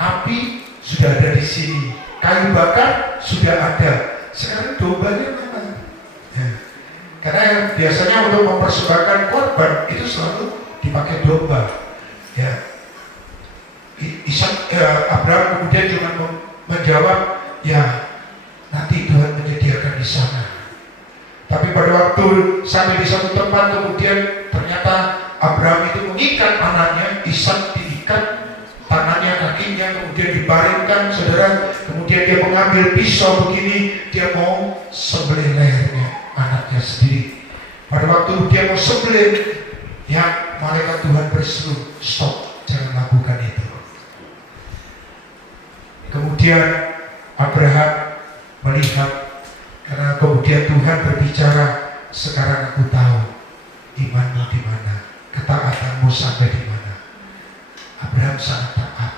api sudah ada di sini, kayu bakar sudah ada, sekarang dombanya mana? Ya. Karena biasanya untuk mempersembahkan korban itu selalu dipakai domba. Ya. Abraham kemudian cuma menjawab, ya nanti Tuhan menyediakan di sana. Tapi pada waktu sampai di satu tempat, kemudian ternyata Abraham itu mengikat anaknya, Ishak diikat tangannya, kakinya, kemudian dibaringkan, saudara. Kemudian dia mengambil pisau begini, dia mau sembelih lehernya anaknya sendiri. Pada waktu dia mau sembelih, ya malaikat Tuhan berseru, stop, jangan lakukan itu. Kemudian Abraham melihat, karena kemudian Tuhan berbicara, sekarang aku tahu imanmu di mana, ketaatanmu sampai di mana. Abraham sangat taat.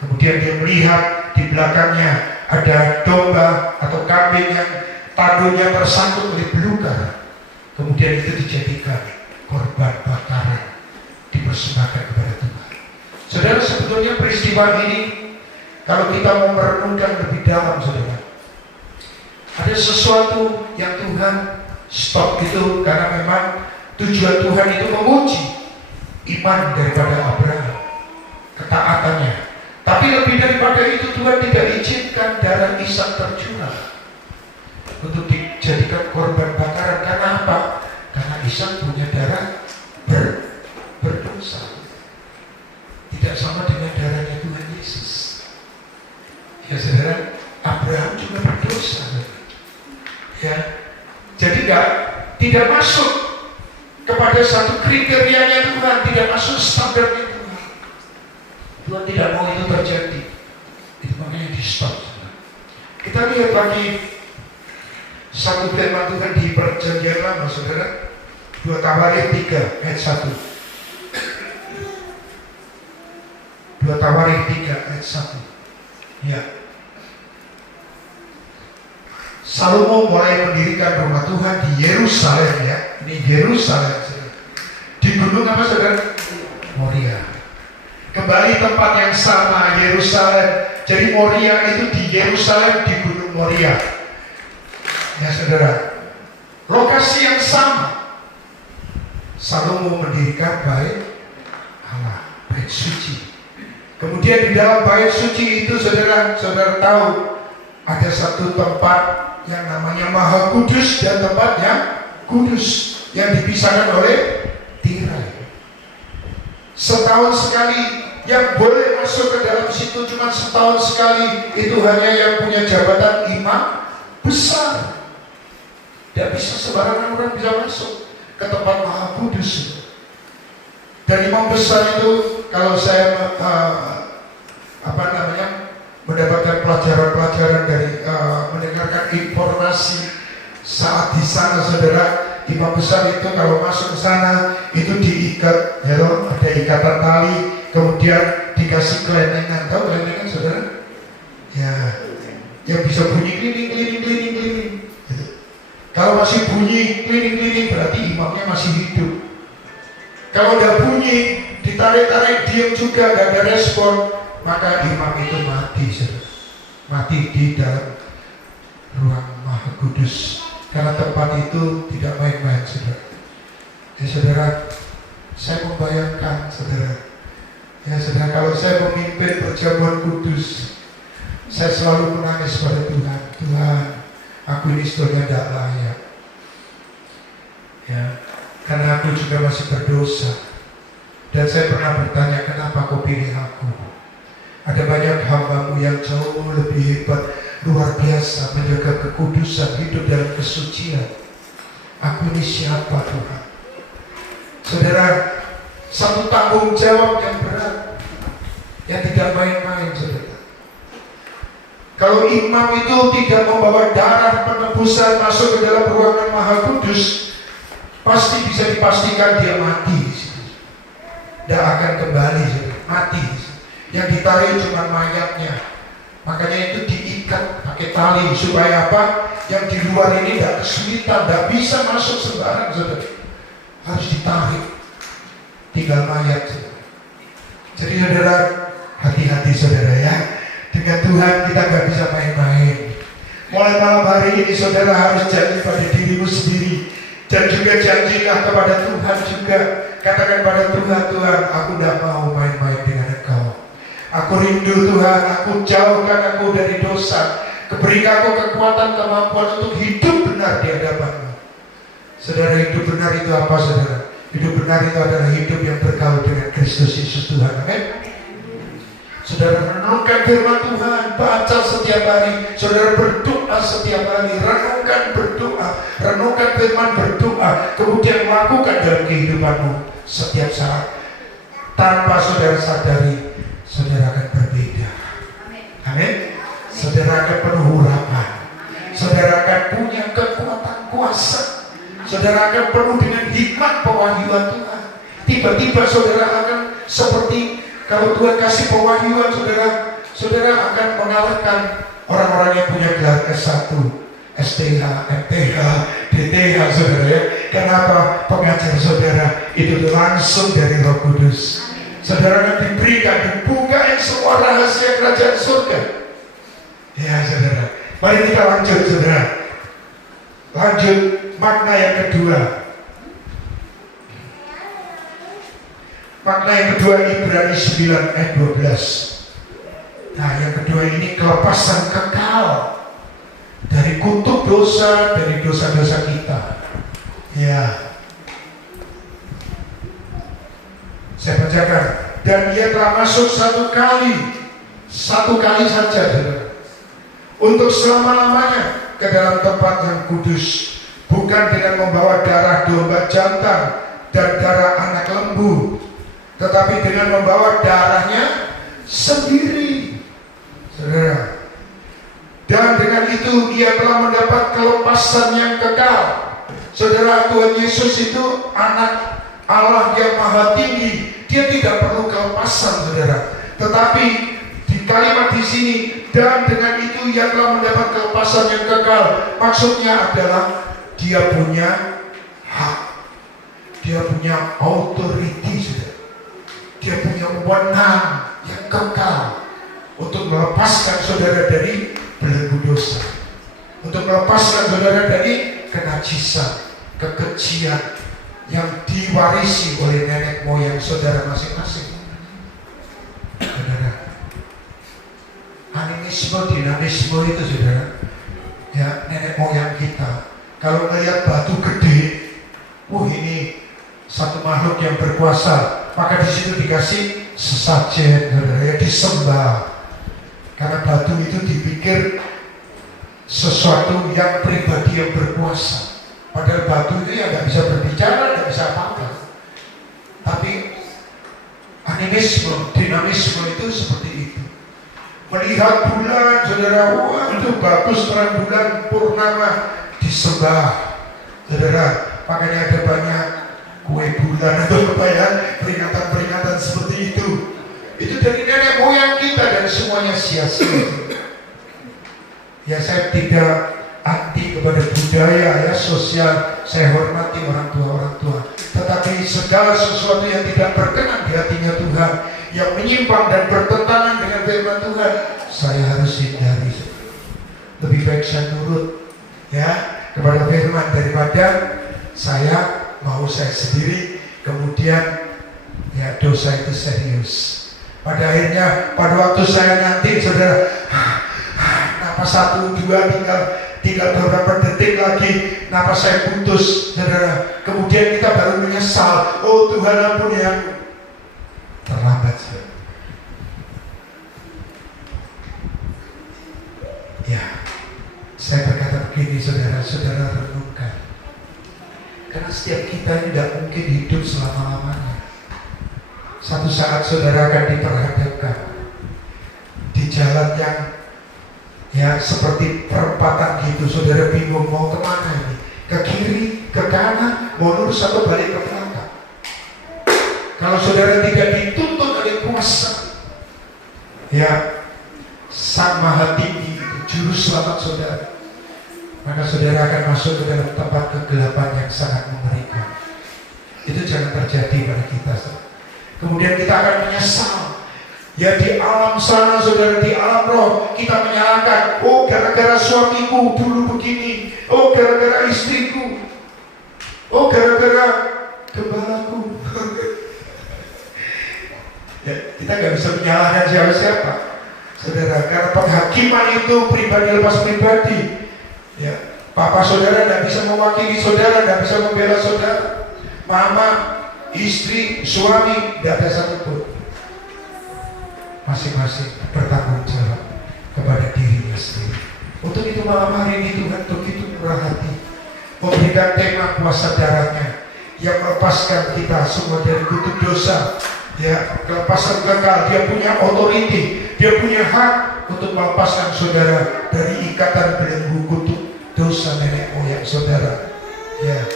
Kemudian dia melihat di belakangnya ada domba atau kambing yang tanduknya tersangkut oleh belukar. Kemudian itu dijadikan korban bakaran, dipersembahkan kepada Tuhan. Saudara, sebetulnya peristiwa ini, kalau kita mau merenungkan lebih dalam, saudara, ada sesuatu yang Tuhan stop itu, karena memang tujuan Tuhan itu menguji iman daripada Abraham, ketaatannya. Tapi lebih daripada itu, Tuhan tidak izinkan darah Ishak tercurah untuk dijadikan korban bakaran. Karena apa? Karena Ishak punya darah berdosa, tidak sama dengan darahnya Tuhan Yesus. Ya saudara, Abraham juga berdosa. Ya, jadi tidak masuk kepada satu kriterianya Tuhan, tidak masuk standarnya Tuhan. Tuhan tidak mau itu terjadi. Itu makanya di stop. Kita lihat lagi satu firman Tuhan di Perjanjian Lama, saudara. 2 Tawarikh 3 ayat 1. 2 Tawarikh 3 ayat 1. Ya. Salomo mulai mendirikan rumah Tuhan di Yerusalem, ya. Ini Yerusalem, saudara. Di gunung apa, saudara? Moria. Kembali tempat yang sama, Yerusalem. Jadi Moria itu di Yerusalem, di gunung Moria. Ya saudara, lokasi yang sama. Salomo mendirikan bait Allah, bait suci. Kemudian di dalam bait suci itu, saudara tahu ada satu tempat yang namanya Maha Kudus dan tempat yang kudus yang dipisahkan oleh tirai. Setahun sekali yang boleh masuk ke dalam situ cuma setahun sekali. Itu hanya yang punya jabatan imam besar. Tidak bisa sembarangan orang bisa masuk ke tempat Maha Kudus. Dan imam besar itu, kalau saya mendapatkan pelajaran-pelajaran dari mendengarkan informasi saat di sana, saudara, imam besar itu kalau masuk ke sana itu diikat, ya, ada ikatan tali, kemudian dikasih kelenengan. Tahu kelenengan saudara? Ya, yang bisa bunyi keliling. Gitu. Kalau masih bunyi keliling berarti imamnya masih hidup. Kalau udah bunyi, ditarik-tarik diam juga, gak ada respon, maka imam itu mati, saudara. Mati di dalam ruang Maha Kudus. Karena tempat itu tidak main-main, saudara. Ya saudara, saya membayangkan saudara. Ya saudara, kalau saya memimpin perjamuan kudus, saya selalu menangis pada Tuhan. Tuhan, aku ini sebetulnya tidak layak. Ya, karena aku juga masih berdosa. Dan saya pernah bertanya, kenapa kau pilih aku? Ada banyak hamba-Mu yang jauh lebih hebat, luar biasa, menjaga kekudusan, hidup dalam kesucian. Aku ini siapa Tuhan? Saudara, satu tanggung jawab yang berat, yang tidak main-main, saudara. Kalau imam itu tidak membawa darah penebusan masuk ke dalam ruangan Maha Kudus, pasti bisa dipastikan dia mati di situ. Tidak akan kembali, saudara. Mati. Yang ditarik cuma mayatnya. Makanya itu diikat pakai tali supaya apa? Yang di luar ini tidak kesulitan, tidak bisa masuk sembarang, saudara. Harus ditarik. Tinggal mayat, saudara. Jadi saudara, hati-hati saudara ya. Dengan Tuhan kita nggak bisa main-main. Mulai malam hari ini saudara harus janji pada dirimu sendiri. Dan juga janjilah kepada Tuhan juga. Katakan pada Tuhan, Tuhan, aku tidak mau main-main dengan Engkau. Aku rindu Tuhan, aku jauhkan aku dari dosa. Berikan aku kekuatan, kemampuan untuk hidup benar di hadapan-Mu. Saudara, hidup benar itu apa saudara? Hidup benar itu adalah hidup yang bergaul dengan Kristus Yesus Tuhan. Amin. Saudara, renungkan firman Tuhan, baca setiap hari. Saudara, berdoa setiap hari. Renungkan, berdoa. Renungkan firman, berdoa. Kemudian lakukan dalam kehidupanmu setiap saat. Tanpa saudara sadari, saudara akan berbeda. Amin. Saudara akan penuh harapan. Saudara akan punya kekuatan kuasa. Saudara akan penuh dengan hikmat pewahyuan Tuhan. Tiba-tiba saudara akan seperti kalau Tuhan kasih pewahyuan, saudara akan mengalahkan orang-orang yang punya gelar S1, STH, MTH, DTH, saudara ya. Kenapa? Pengajar saudara itu langsung dari Roh Kudus. Saudara akan diberikan, dibukain semua rahasia kerajaan surga. Ya saudara, mari kita lanjut saudara. Lanjut makna yang kedua. Makna yang kedua Ibrani 9 ayat 12. Nah yang kedua ini kelepasan kekal dari kutuk dosa, dari dosa-dosa kita. Ya, saya bacakan. Dan ia telah masuk satu kali saja saudara, untuk selama-lamanya ke dalam tempat yang kudus, bukan dengan membawa darah domba jantan dan darah anak lembu, tetapi dengan membawa darahnya sendiri, saudara. Dan dengan itu ia telah mendapat kelepasan yang kekal. Saudara, Tuhan Yesus itu anak Allah yang maha tinggi. Dia tidak perlu kelepasan, saudara. Tetapi di kalimat di sini, dan dengan itu ia telah mendapat kelepasan yang kekal. Maksudnya adalah dia punya hak, dia punya authority, saudara. Dia punya wewenang yang kekal untuk melepaskan saudara dari belenggu dosa, untuk melepaskan saudara dari kenajisan, kekejian yang diwarisi oleh nenek moyang saudara masing-masing. Saudara, animisme, dinamisme itu saudara, ya nenek moyang kita. Kalau melihat batu gede, ini satu makhluk yang berkuasa, maka di situ dikasih sesajen, saudara, ya disembah. Karena batu itu dipikir sesuatu yang pribadi yang berkuasa. Padahal batu itu ya nggak bisa berbicara, nggak bisa apa-apa. Tapi animisme, dinamisme itu seperti itu. Melihat bulan, saudara, wah itu bagus terang bulan purnama, disembah, saudara. Makanya ada banyak kue bulan atau apa ya, peringatan-peringatan seperti itu. Itu dari nenek moyang kita dan semuanya sia-sia. Ya, saya tidak anti kepada budaya ya sosial, saya hormati orang tua, tetapi segala sesuatu yang tidak berkenan di hatinya Tuhan, yang menyimpang dan bertentangan dengan firman Tuhan, saya harus hindari. Lebih baik saya nurut ya kepada firman daripada saya mau saya sendiri, kemudian ya dosa itu serius. Pada akhirnya pada waktu saya nanti, saudara, napas 1, 2, tinggal beberapa detik lagi napas saya putus, saudara. Kemudian kita baru menyesal. Oh Tuhan, ampuni aku. Terlambat, saudara. Ya, saya berkata begini, saudara-saudara, renungkan. Karena setiap kita tidak mungkin hidup selama-lamanya. Satu saat saudara akan diperhadapkan di jalan yang ya seperti perempatan gitu, saudara bingung mau kemana ini, ke kiri, ke kanan, mau lurus atau balik ke belakang. Kalau saudara tidak dituntun oleh kuasa ya Sang Maha Tinggi, juru selamat saudara, maka saudara akan masuk ke dalam tempat kegelapan yang sangat mengerikan. Itu jangan terjadi pada kita, saudara. Kemudian kita akan menyesal. Ya, di alam sana, saudara, di alam roh kita menyalahkan. Oh, gara-gara suamiku dulu begini. Oh, gara-gara istriku. Oh, gara-gara gembalaku. Ya, kita nggak bisa menyalahkan siapa-siapa, saudara, karena penghakiman itu pribadi lepas pribadi. Ya, papa saudara tidak bisa mewakili saudara, tidak bisa membela saudara. Mama, istri, suami, tidak ada satupun. Masing-masing bertanggung jawab kepada dirinya sendiri. Untuk itu malam hari ini Tuhan begitu murah hati memberikan tema kuasa darahnya yang melepaskan kita semua dari kutuk dosa. Ya, kelepasan kekal. Dia punya otoriti, dia punya hak untuk melepaskan saudara dari ikatan belenggu kutuk dosa nenek moyang saudara. Ya,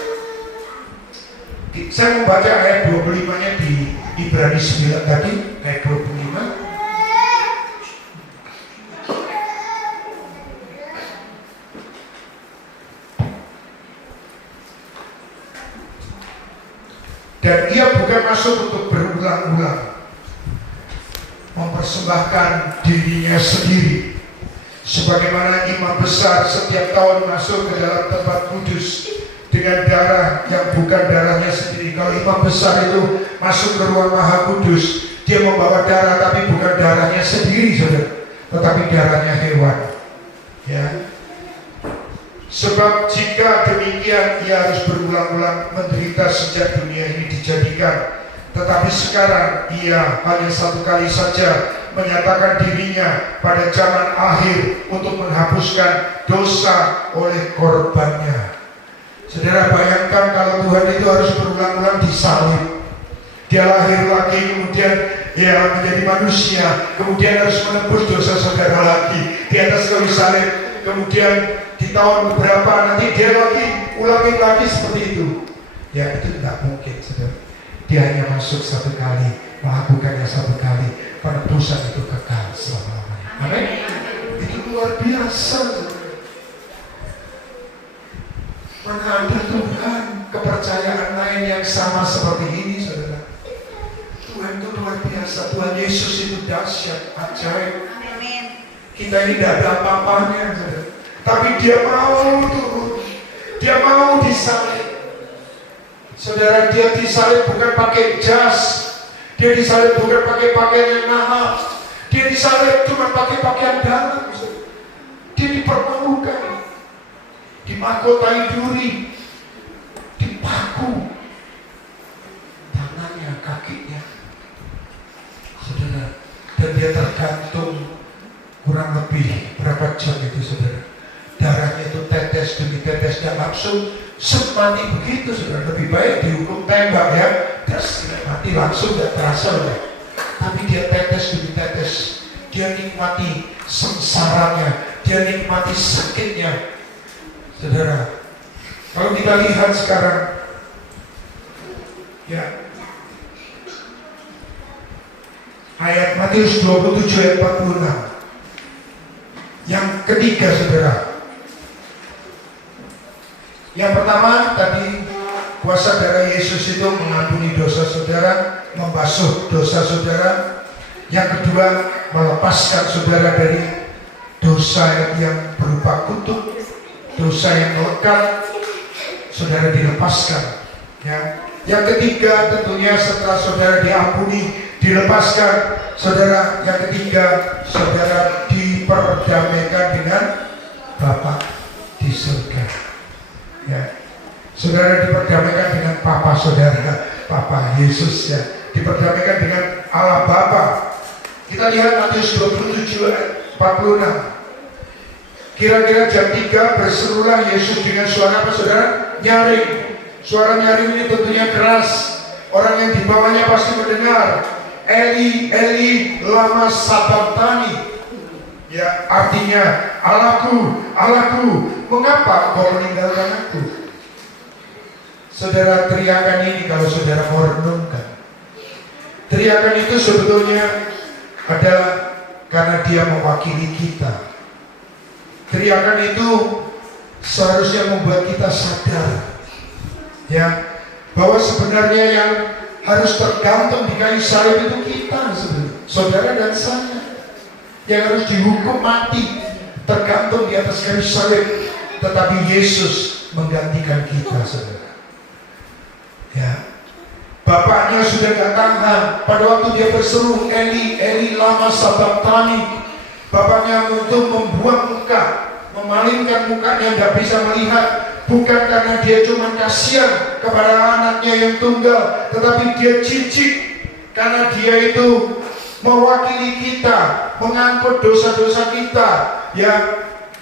saya membaca ayat 25-nya di Ibrani 9 tadi, ayat 25. Dan ia bukan masuk untuk berulang-ulang mempersembahkan dirinya sendiri, sebagaimana imam besar setiap tahun masuk ke dalam tempat kudus dengan darah yang bukan darahnya sendiri. Kalau imam besar itu masuk ke ruang maha kudus, dia membawa darah tapi bukan darahnya sendiri, saudara, tetapi darahnya hewan. Ya. Sebab jika demikian ia harus berulang-ulang menderita sejak dunia ini dijadikan. Tetapi sekarang ia hanya satu kali saja menyatakan dirinya pada zaman akhir untuk menghapuskan dosa oleh korbannya. Saudara, bayangkan kalau Tuhan itu harus berulang-ulang disalib. Dia lahir lagi, kemudian ya menjadi manusia, kemudian harus menebus dosa saudara lagi di atas kayu salib, kemudian di tahun beberapa nanti dia lagi ulangi lagi seperti itu. Ya, itu tidak mungkin, saudara. Dia hanya masuk satu kali, melakukannya satu kali, penebusan itu kekal selama-lamanya. Amin. Itu luar biasa, saudara. Mana ada Tuhan kepercayaan lain yang sama seperti ini, saudara. Tuhan itu luar biasa. Tuhan Yesus itu dahsyat, ajaib. Kita ini tidak ada apa-apanya, saudara. Tapi dia mau turun, dia mau disalib. Saudara, dia disalib bukan pakai jas, dia disalib bukan pakai pakaian yang mahal, dia disalib cuma pakai pakaian dalam. Dia dipermalukan, dimahkotai duri, dipaku tangannya, kakinya, saudara, dan dia tergantung kurang lebih berapa jam itu, saudara. Darahnya itu tetes demi tetes dan langsung semati begitu, saudara. Lebih baik dihukum tembak ya, terus mati langsung tidak terasa ya. Tapi dia tetes demi tetes, dia nikmati sengsaranya, dia nikmati sakitnya, saudara. Kalau kita lihat sekarang, ya, Ayat Matius 27 ayat 46. Yang ketiga, saudara. Yang pertama tadi, kuasa darah Yesus itu mengampuni dosa saudara, membasuh dosa saudara. Yang kedua, melepaskan saudara dari dosa yang berupa kutuk, dosa yang melekat, saudara dilepaskan. Ya. Yang ketiga, tentunya setelah saudara diampuni, dilepaskan, saudara, yang ketiga, saudara diperdamaikan dengan Bapa di surga. Ya, saudara diperdamaikan dengan Papa saudara, Papa Yesus, ya, diperdamaikan dengan Allah Bapa. Kita lihat Matius 27 ayat 46. Kira-kira jam 3 berserulah Yesus dengan suara apa, saudara? Nyaring. Suara nyaring ini tentunya keras. Orang yang dibawanya pasti mendengar, Eli, Eli, lama sabachthani. Ya, artinya, Allahku, Allahku, mengapa engkau meninggalkan aku? Saudara, teriakan ini kalau saudara mau renungkan, teriakan itu sebetulnya adalah karena dia mewakili kita. Teriakan itu seharusnya membuat kita sadar, ya, bahwa sebenarnya yang harus tergantung di kayu salib itu kita, saudara dan saya. Yang harus dihukum mati tergantung di atas kayu salib, tetapi Yesus menggantikan kita, saudara. Ya, bapaknya sudah gak tahan pada waktu dia berseru, Eli, Eli, lama sabachthani. Bapaknya untuk membuang muka, memalingkan mukanya, tidak bisa melihat, bukan karena dia cuma kasihan kepada anaknya yang tunggal, tetapi dia jijik karena dia itu mewakili kita, mengangkut dosa-dosa kita. Ya,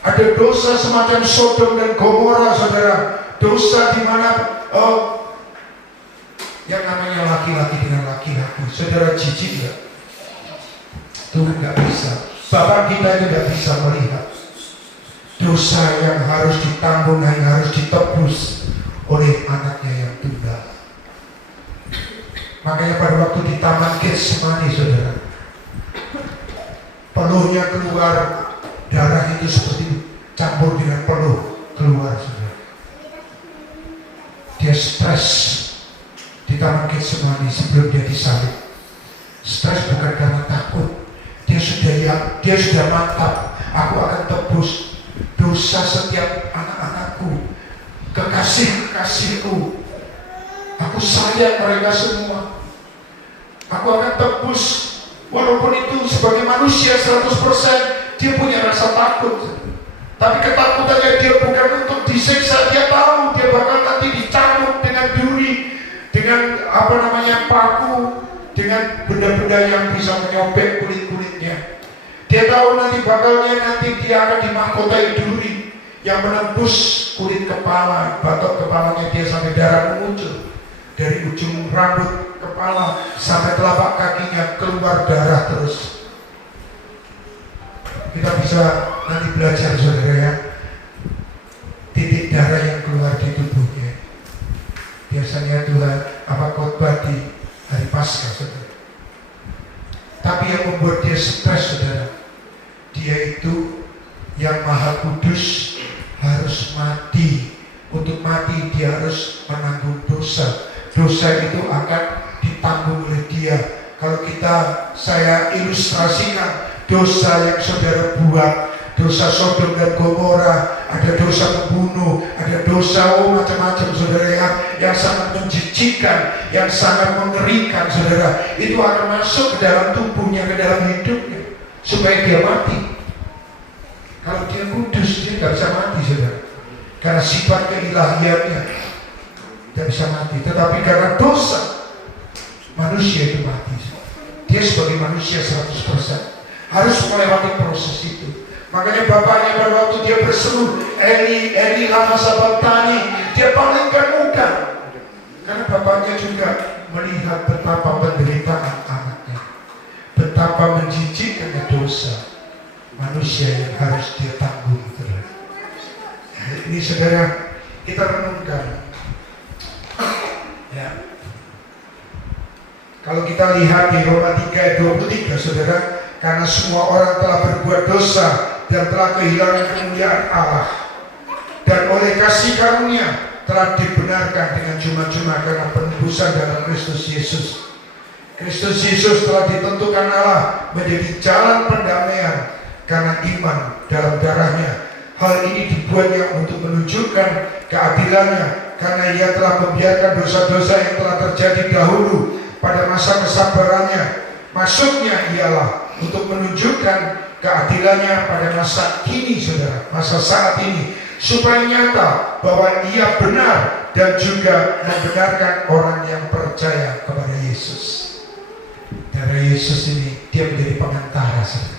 ada dosa semacam Sodom dan Gomora, saudara. Dosa di mana yang namanya laki-laki dengan laki-laki. Saudara, jijik nggak? Tuhan nggak bisa. Bapak kita itu nggak bisa melihat dosa yang harus ditanggung, yang harus ditebus oleh anaknya yang tunggal. Makanya pada waktu di Taman Getsemani, saudara, peluhnya keluar, darah itu seperti campur dengan peluh keluar, saudara. Dia stres di Taman Getsemani sebelum dia disalib. Stres bukan karena takut, dia sudah mantap. Aku akan tebus dosa setiap anak-anakku, kekasih-kekasihku. Aku sayang mereka semua. Aku akan tebus. Walaupun itu sebagai manusia 100%, dia punya rasa takut. Tapi ketakutannya dia bukan untuk disiksa. Dia tahu dia bakal nanti dicambuk dengan duri, dengan paku, dengan benda-benda yang bisa menyobek kulit-kulitnya. Dia tahu nanti dia akan dimahkotai duri yang menembus kulit kepala, batok kepalanya dia sampai darah mengucur. Dari ujung rambut kepala sampai telapak kakinya keluar darah terus. Kita bisa nanti belajar, saudara, ya, titik darah yang keluar di tubuhnya. Biasanya Tuhan khotbah di hari Paskah, saudara. Tapi yang membuat dia stres, saudara, dia itu yang Maha Kudus harus mati. Untuk mati dia harus menanggung dosa. Dosa itu akan ditanggung oleh dia. Kalau saya ilustrasikan dosa yang saudara buat, dosa Sodom dan Gomora, ada dosa membunuh, ada dosa macam-macam, saudara, yang sangat menjijikkan, yang sangat mengerikan, saudara. Itu akan masuk ke dalam tubuhnya, ke dalam hidupnya, supaya dia mati. Kalau dia kudus, dia tidak bisa mati, saudara, karena sifat keilahiannya tidak bisa mati. Tetapi karena dosa, manusia itu mati. Dia sebagai manusia 100% harus melewati proses itu. Makanya bapaknya pada waktu dia berseru, Eli, Eli, lama sabachthani, dia palingkan muka. Karena bapaknya juga melihat betapa penderitaan anaknya, betapa menjijikkannya dosa manusia yang harus dia tanggung. Ini, saudara, kita renungkan. Ya. Kalau kita lihat di Roma 3 ayat 23, saudara, karena semua orang telah berbuat dosa dan telah kehilangan kemuliaan Allah, dan oleh kasih karunia telah dibenarkan dengan cuma-cuma karena penebusan dalam Kristus Yesus. Kristus Yesus telah ditentukan Allah menjadi jalan pendamaian karena iman dalam darahnya. Hal ini dibuatnya untuk menunjukkan keadilannya, karena ia telah membiarkan dosa-dosa yang telah terjadi dahulu pada masa kesabarannya. Maksudnya ialah untuk menunjukkan keadilannya pada masa kini, saudara, masa saat ini, supaya nyata bahwa ia benar dan juga membenarkan orang yang percaya kepada Yesus. Darah Yesus ini, dia menjadi pengantara, saudara,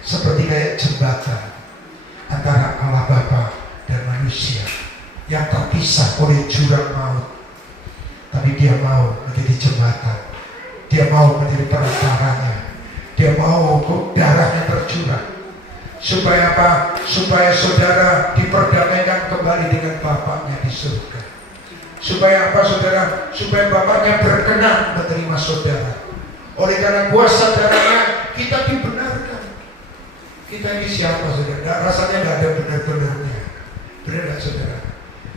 seperti kayak jembatan antara Allah Bapa dan manusia yang terpisah oleh jurang maut. Tapi dia mau menjadi jembatan, dia mau menjadi perantaranya, dia mau darahnya tercurah. Supaya apa? Supaya saudara diperdamaikan kembali dengan Bapaknya di surga. Supaya apa, saudara? Supaya Bapaknya berkenan menerima saudara. Oleh karena kuasa darahnya kita dibenarkan. Kita ini siapa, saudara? Rasanya tidak ada benar-benarnya. Benar tidak, saudara?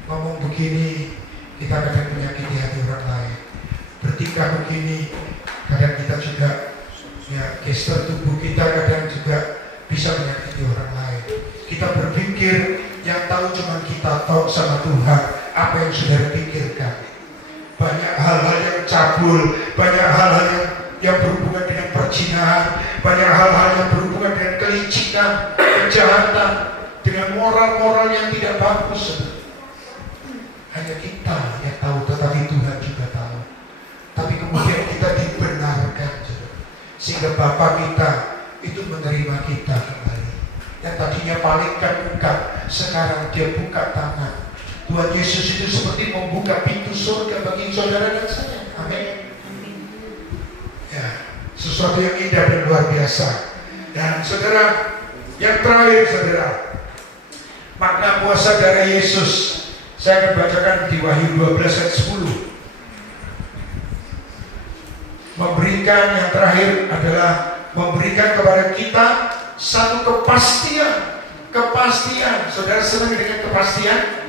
Ngomong begini, kita kadang menyakiti hati orang lain. Bertingkah begini, kadang kita juga, ya, gestur tubuh kita kadang juga bisa menyakiti orang lain. Kita berpikir yang tahu cuma kita tahu sama Tuhan apa yang saudara pikirkan. Banyak hal-hal yang cabul, banyak hal-hal yang berhubungan dengan perzinahan, banyak hal-hal yang berhubungan dengan kelicikan, kejahatan, dengan moral-moral yang tidak bagus. Hanya kita yang tahu, tetapi Tuhan juga tahu. Tapi kemudian kita dibenarkan, sehingga Bapa kita itu menerima kita kembali. Yang tadinya palingkan muka, sekarang dia buka tangan. Tuhan Yesus itu seperti membuka pintu surga bagi saudara dan saya. Amin. Ya, sesuatu yang indah dan luar biasa. Dan saudara, yang terakhir, saudara, makna kuasa darah Yesus. Saya akan bacakan di Wahyu 12 ayat 10. Memberikan, yang terakhir adalah memberikan kepada kita satu kepastian. Kepastian. Saudara senang dengan kepastian?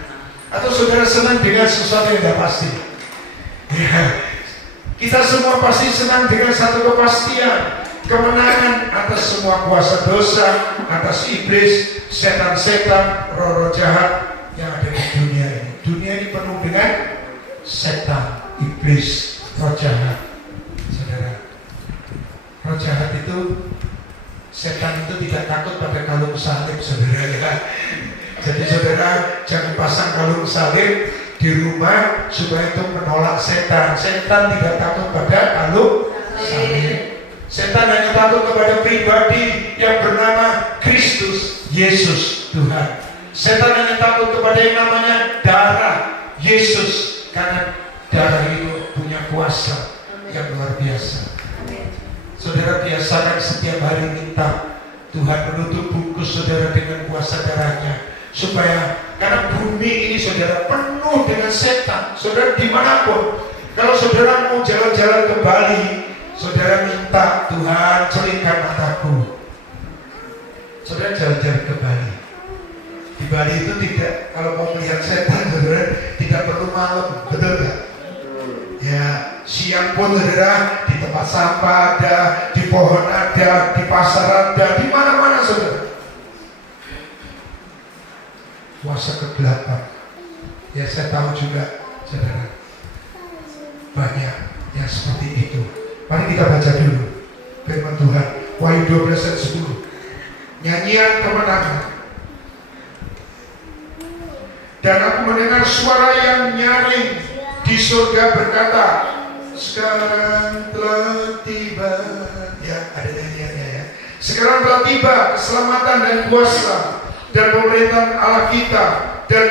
Atau saudara senang dengan sesuatu yang tidak pasti? Ya. Kita semua pasti senang dengan satu kepastian. Kemenangan atas semua kuasa dosa, atas iblis, setan-setan, roh-roh jahat yang ada di dunia ini. Dunia ini penuh dengan setan, iblis, roh jahat. Saudara, roh jahat itu, setan itu tidak takut pada kalung salib, saudara. Jadi saudara jangan pasang kalung salib di rumah supaya itu menolak setan. Setan tidak takut pada kalung salib. Setan hanya takut kepada pribadi yang bernama Kristus Yesus Tuhan. Setan hanya takut kepada yang namanya darah Yesus, karena darah itu punya kuasa yang luar biasa. Saudara biasakan setiap hari minta Tuhan menutup bungkus saudara dengan kuasa darahnya, supaya karena bumi ini saudara penuh dengan setan. Saudara dimanapun, kalau saudara mau jalan-jalan ke Bali, saudara minta Tuhan celingkan mataku. Saudara jalan-jalan ke Bali. Di Bali itu tidak, kalau mau melihat setan, saudara tidak perlu malam, betul nggak? Ya, siang pun saudara di tempat sampah ada, di pohon ada, di pasar ada, di mana-mana saudara. Kuasa kegelapan. Ya saya tahu juga, saudara, banyak yang seperti itu. Mari kita baca dulu firman Tuhan, Wahyu 12 ayat 10. Nyanyian kemenangan. Dan aku mendengar suara yang nyaring di surga berkata, sekarang telah tiba. Ya, ada nyanyiannya ya. Sekarang telah tiba keselamatan dan kuasa dan pemerintahan Allah kita dan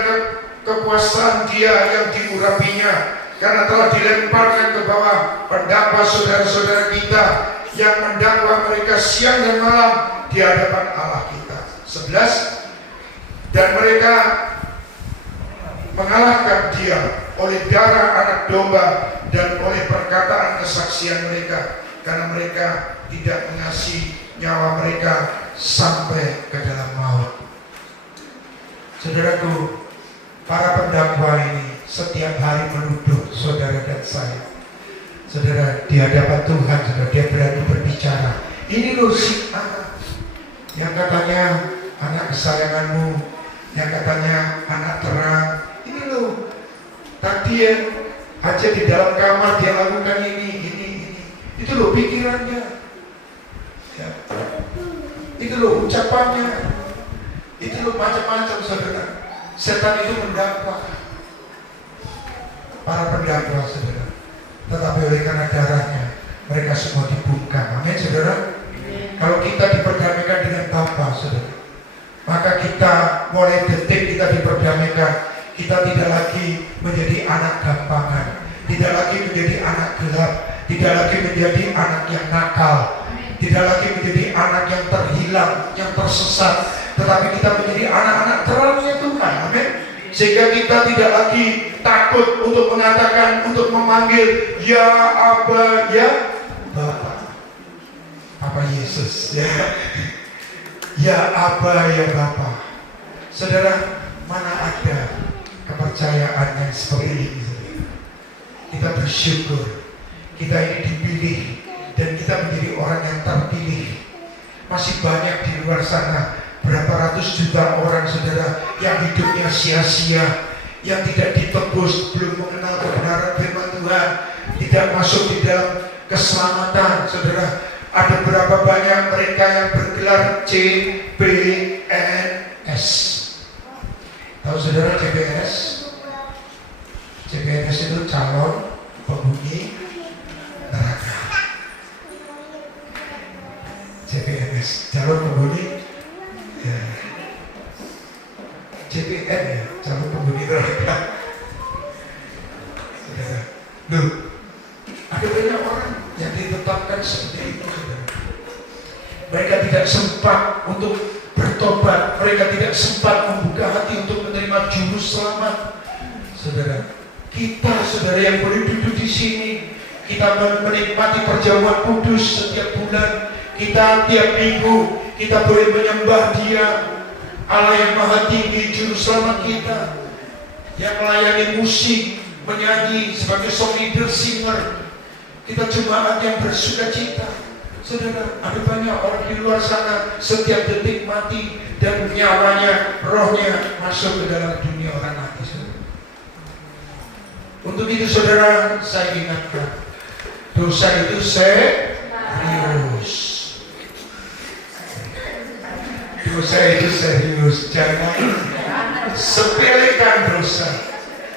kekuasaan Dia yang diurapinya, karena telah dilemparkan ke bawah pendakwa saudara-saudara kita yang mendakwa mereka siang dan malam di hadapan Allah kita. 11. Dan mereka mengalahkan Dia oleh darah anak domba dan oleh perkataan perkataan kesaksian mereka, karena mereka tidak mengasihi nyawa mereka sampai ke dalam maut. Saudaraku, para pendakwa ini setiap hari menuduh saudara dan saya. Saudara, di hadapan Tuhan, saudara, dia berani berbicara. Ini loh si anak yang katanya anak kesayanganmu, yang katanya anak terang. Ini loh, tadi ya aja di dalam kamar dia lakukan ini. Itu loh pikirannya, ya. Itu loh ucapannya, itu loh macam-macam, saudara. Setan itu mendakwa para pendakwa, saudara. Tetapi oleh karena darahnya mereka semua dibungkam. Amin, saudara. Kalau kita diperdamaikan dengan Bapa, saudara, maka kita mulai detik kita diperdamaikan. Kita tidak lagi menjadi anak gampangan, tidak lagi menjadi anak gelap, tidak lagi menjadi anak yang nakal, tidak lagi menjadi anak yang terhilang, yang tersesat, tetapi kita menjadi anak-anak terangnya Tuhan. Amin. Sehingga kita tidak lagi takut untuk mengatakan, untuk memanggil ya Aba, ya Bapa, Papa Yesus, ya, ya Aba, ya Bapa. Saudara, mana ada kepercayaan yang seperti ini? Kita bersyukur kita ini dipilih dan kita menjadi orang yang terpilih. Masih banyak di luar sana berapa ratus juta orang, saudara, yang hidupnya sia-sia, yang tidak ditebus, belum mengenal kebenaran firman Tuhan, tidak masuk di dalam keselamatan. Saudara, ada berapa banyak mereka yang bergelar CPNS. Tahu saudara CPNS? CPNS itu calon penghuni neraka. CPNS, calon penghuni, ya. CPN, ya, calon penghuni neraka. Saudara, loh, ada banyak orang yang ditetapkan seperti itu, saudara. Mereka tidak sempat untuk bertobat, mereka tidak sempat membuka hati untuk menerima juru selamat. Saudara, kita, saudara, yang boleh duduk di sini, kita menikmati perjamuan kudus setiap bulan, kita tiap minggu, kita boleh menyembah Dia, Allah yang Maha Tinggi, Juru Selamat kita, yang melayani musik, menyanyi sebagai song leader, singer. Kita jemaat yang bersukacita. Saudara, ada banyak orang di luar sana setiap detik mati dan nyawanya, rohnya masuk ke dalam dunia orang mati. Untuk itu, saudara, saya ingatkan, dosa itu serius. Dosa itu serius. Jangan sepelekan dosa.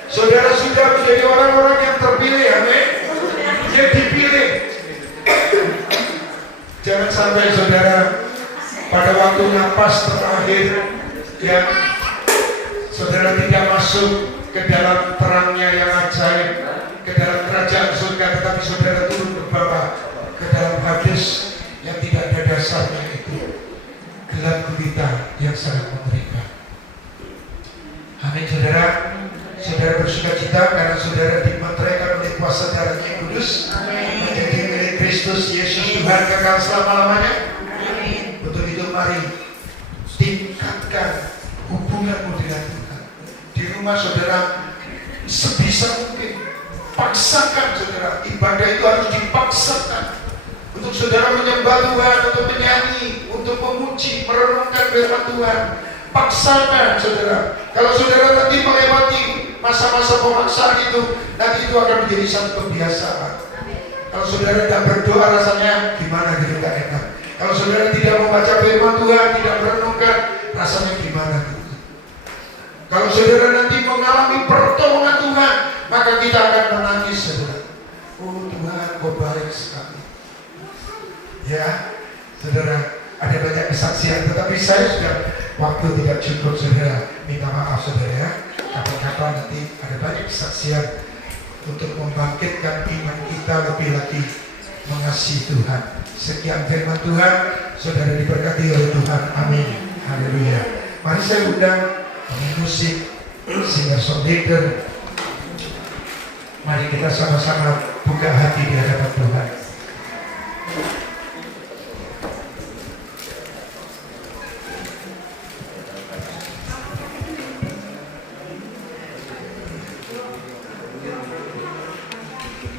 Saudara sudah menjadi orang-orang yang terpilih, amin. Yang dipilih. Jangan sampai, saudara, pada waktu napas terakhir, ya, saudara tidak masuk ke dalam terangnya yang ajaib, ke dalam kerajaan surga, tetapi saudara turun ke bawah, ke dalam hadis yang tidak ada dasarnya, itu gelap gulita yang sangat mengerikan. Amin, saudara. Saudara bersukacita karena saudara dimeteraikan oleh kuasa darahnya yang kudus, menjadi milik Kristus Yesus Tuhan kekal selama-lamanya. Untuk itu mari tingkatkan hubunganmu dengan Tuhan. Di rumah saudara sebisa mungkin paksakan, saudara, ibadah itu harus dipaksakan. Untuk saudara menyembah Tuhan, untuk menyanyi, untuk memuji, merenungkan firman Tuhan, paksakan, saudara. Kalau saudara nanti melewati masa-masa pemaksaan itu, nanti itu akan menjadi satu kebiasaan. Kalau saudara tidak berdoa, rasanya gimana gitu, tidak enak. Kalau saudara tidak membaca firman Tuhan, tidak merenungkan, rasanya gimana gitu. Kalau saudara nanti mengalami pertolongan Tuhan, maka kita akan menangis, saudara. Oh Tuhan, kau baik sekali. Ya, saudara, ada banyak kesaksian, tetapi saya sudah waktu tidak cukup, saudara. Minta maaf, saudara, ya. Kapan-kapan nanti ada banyak kesaksian untuk membangkitkan iman kita lebih lagi mengasihi Tuhan. Sekian firman Tuhan, saudara diberkati oleh Tuhan. Amin. Haleluya. Mari saya undang musik singer songwriter. Mari kita sama-sama buka hati di hadapan Tuhan.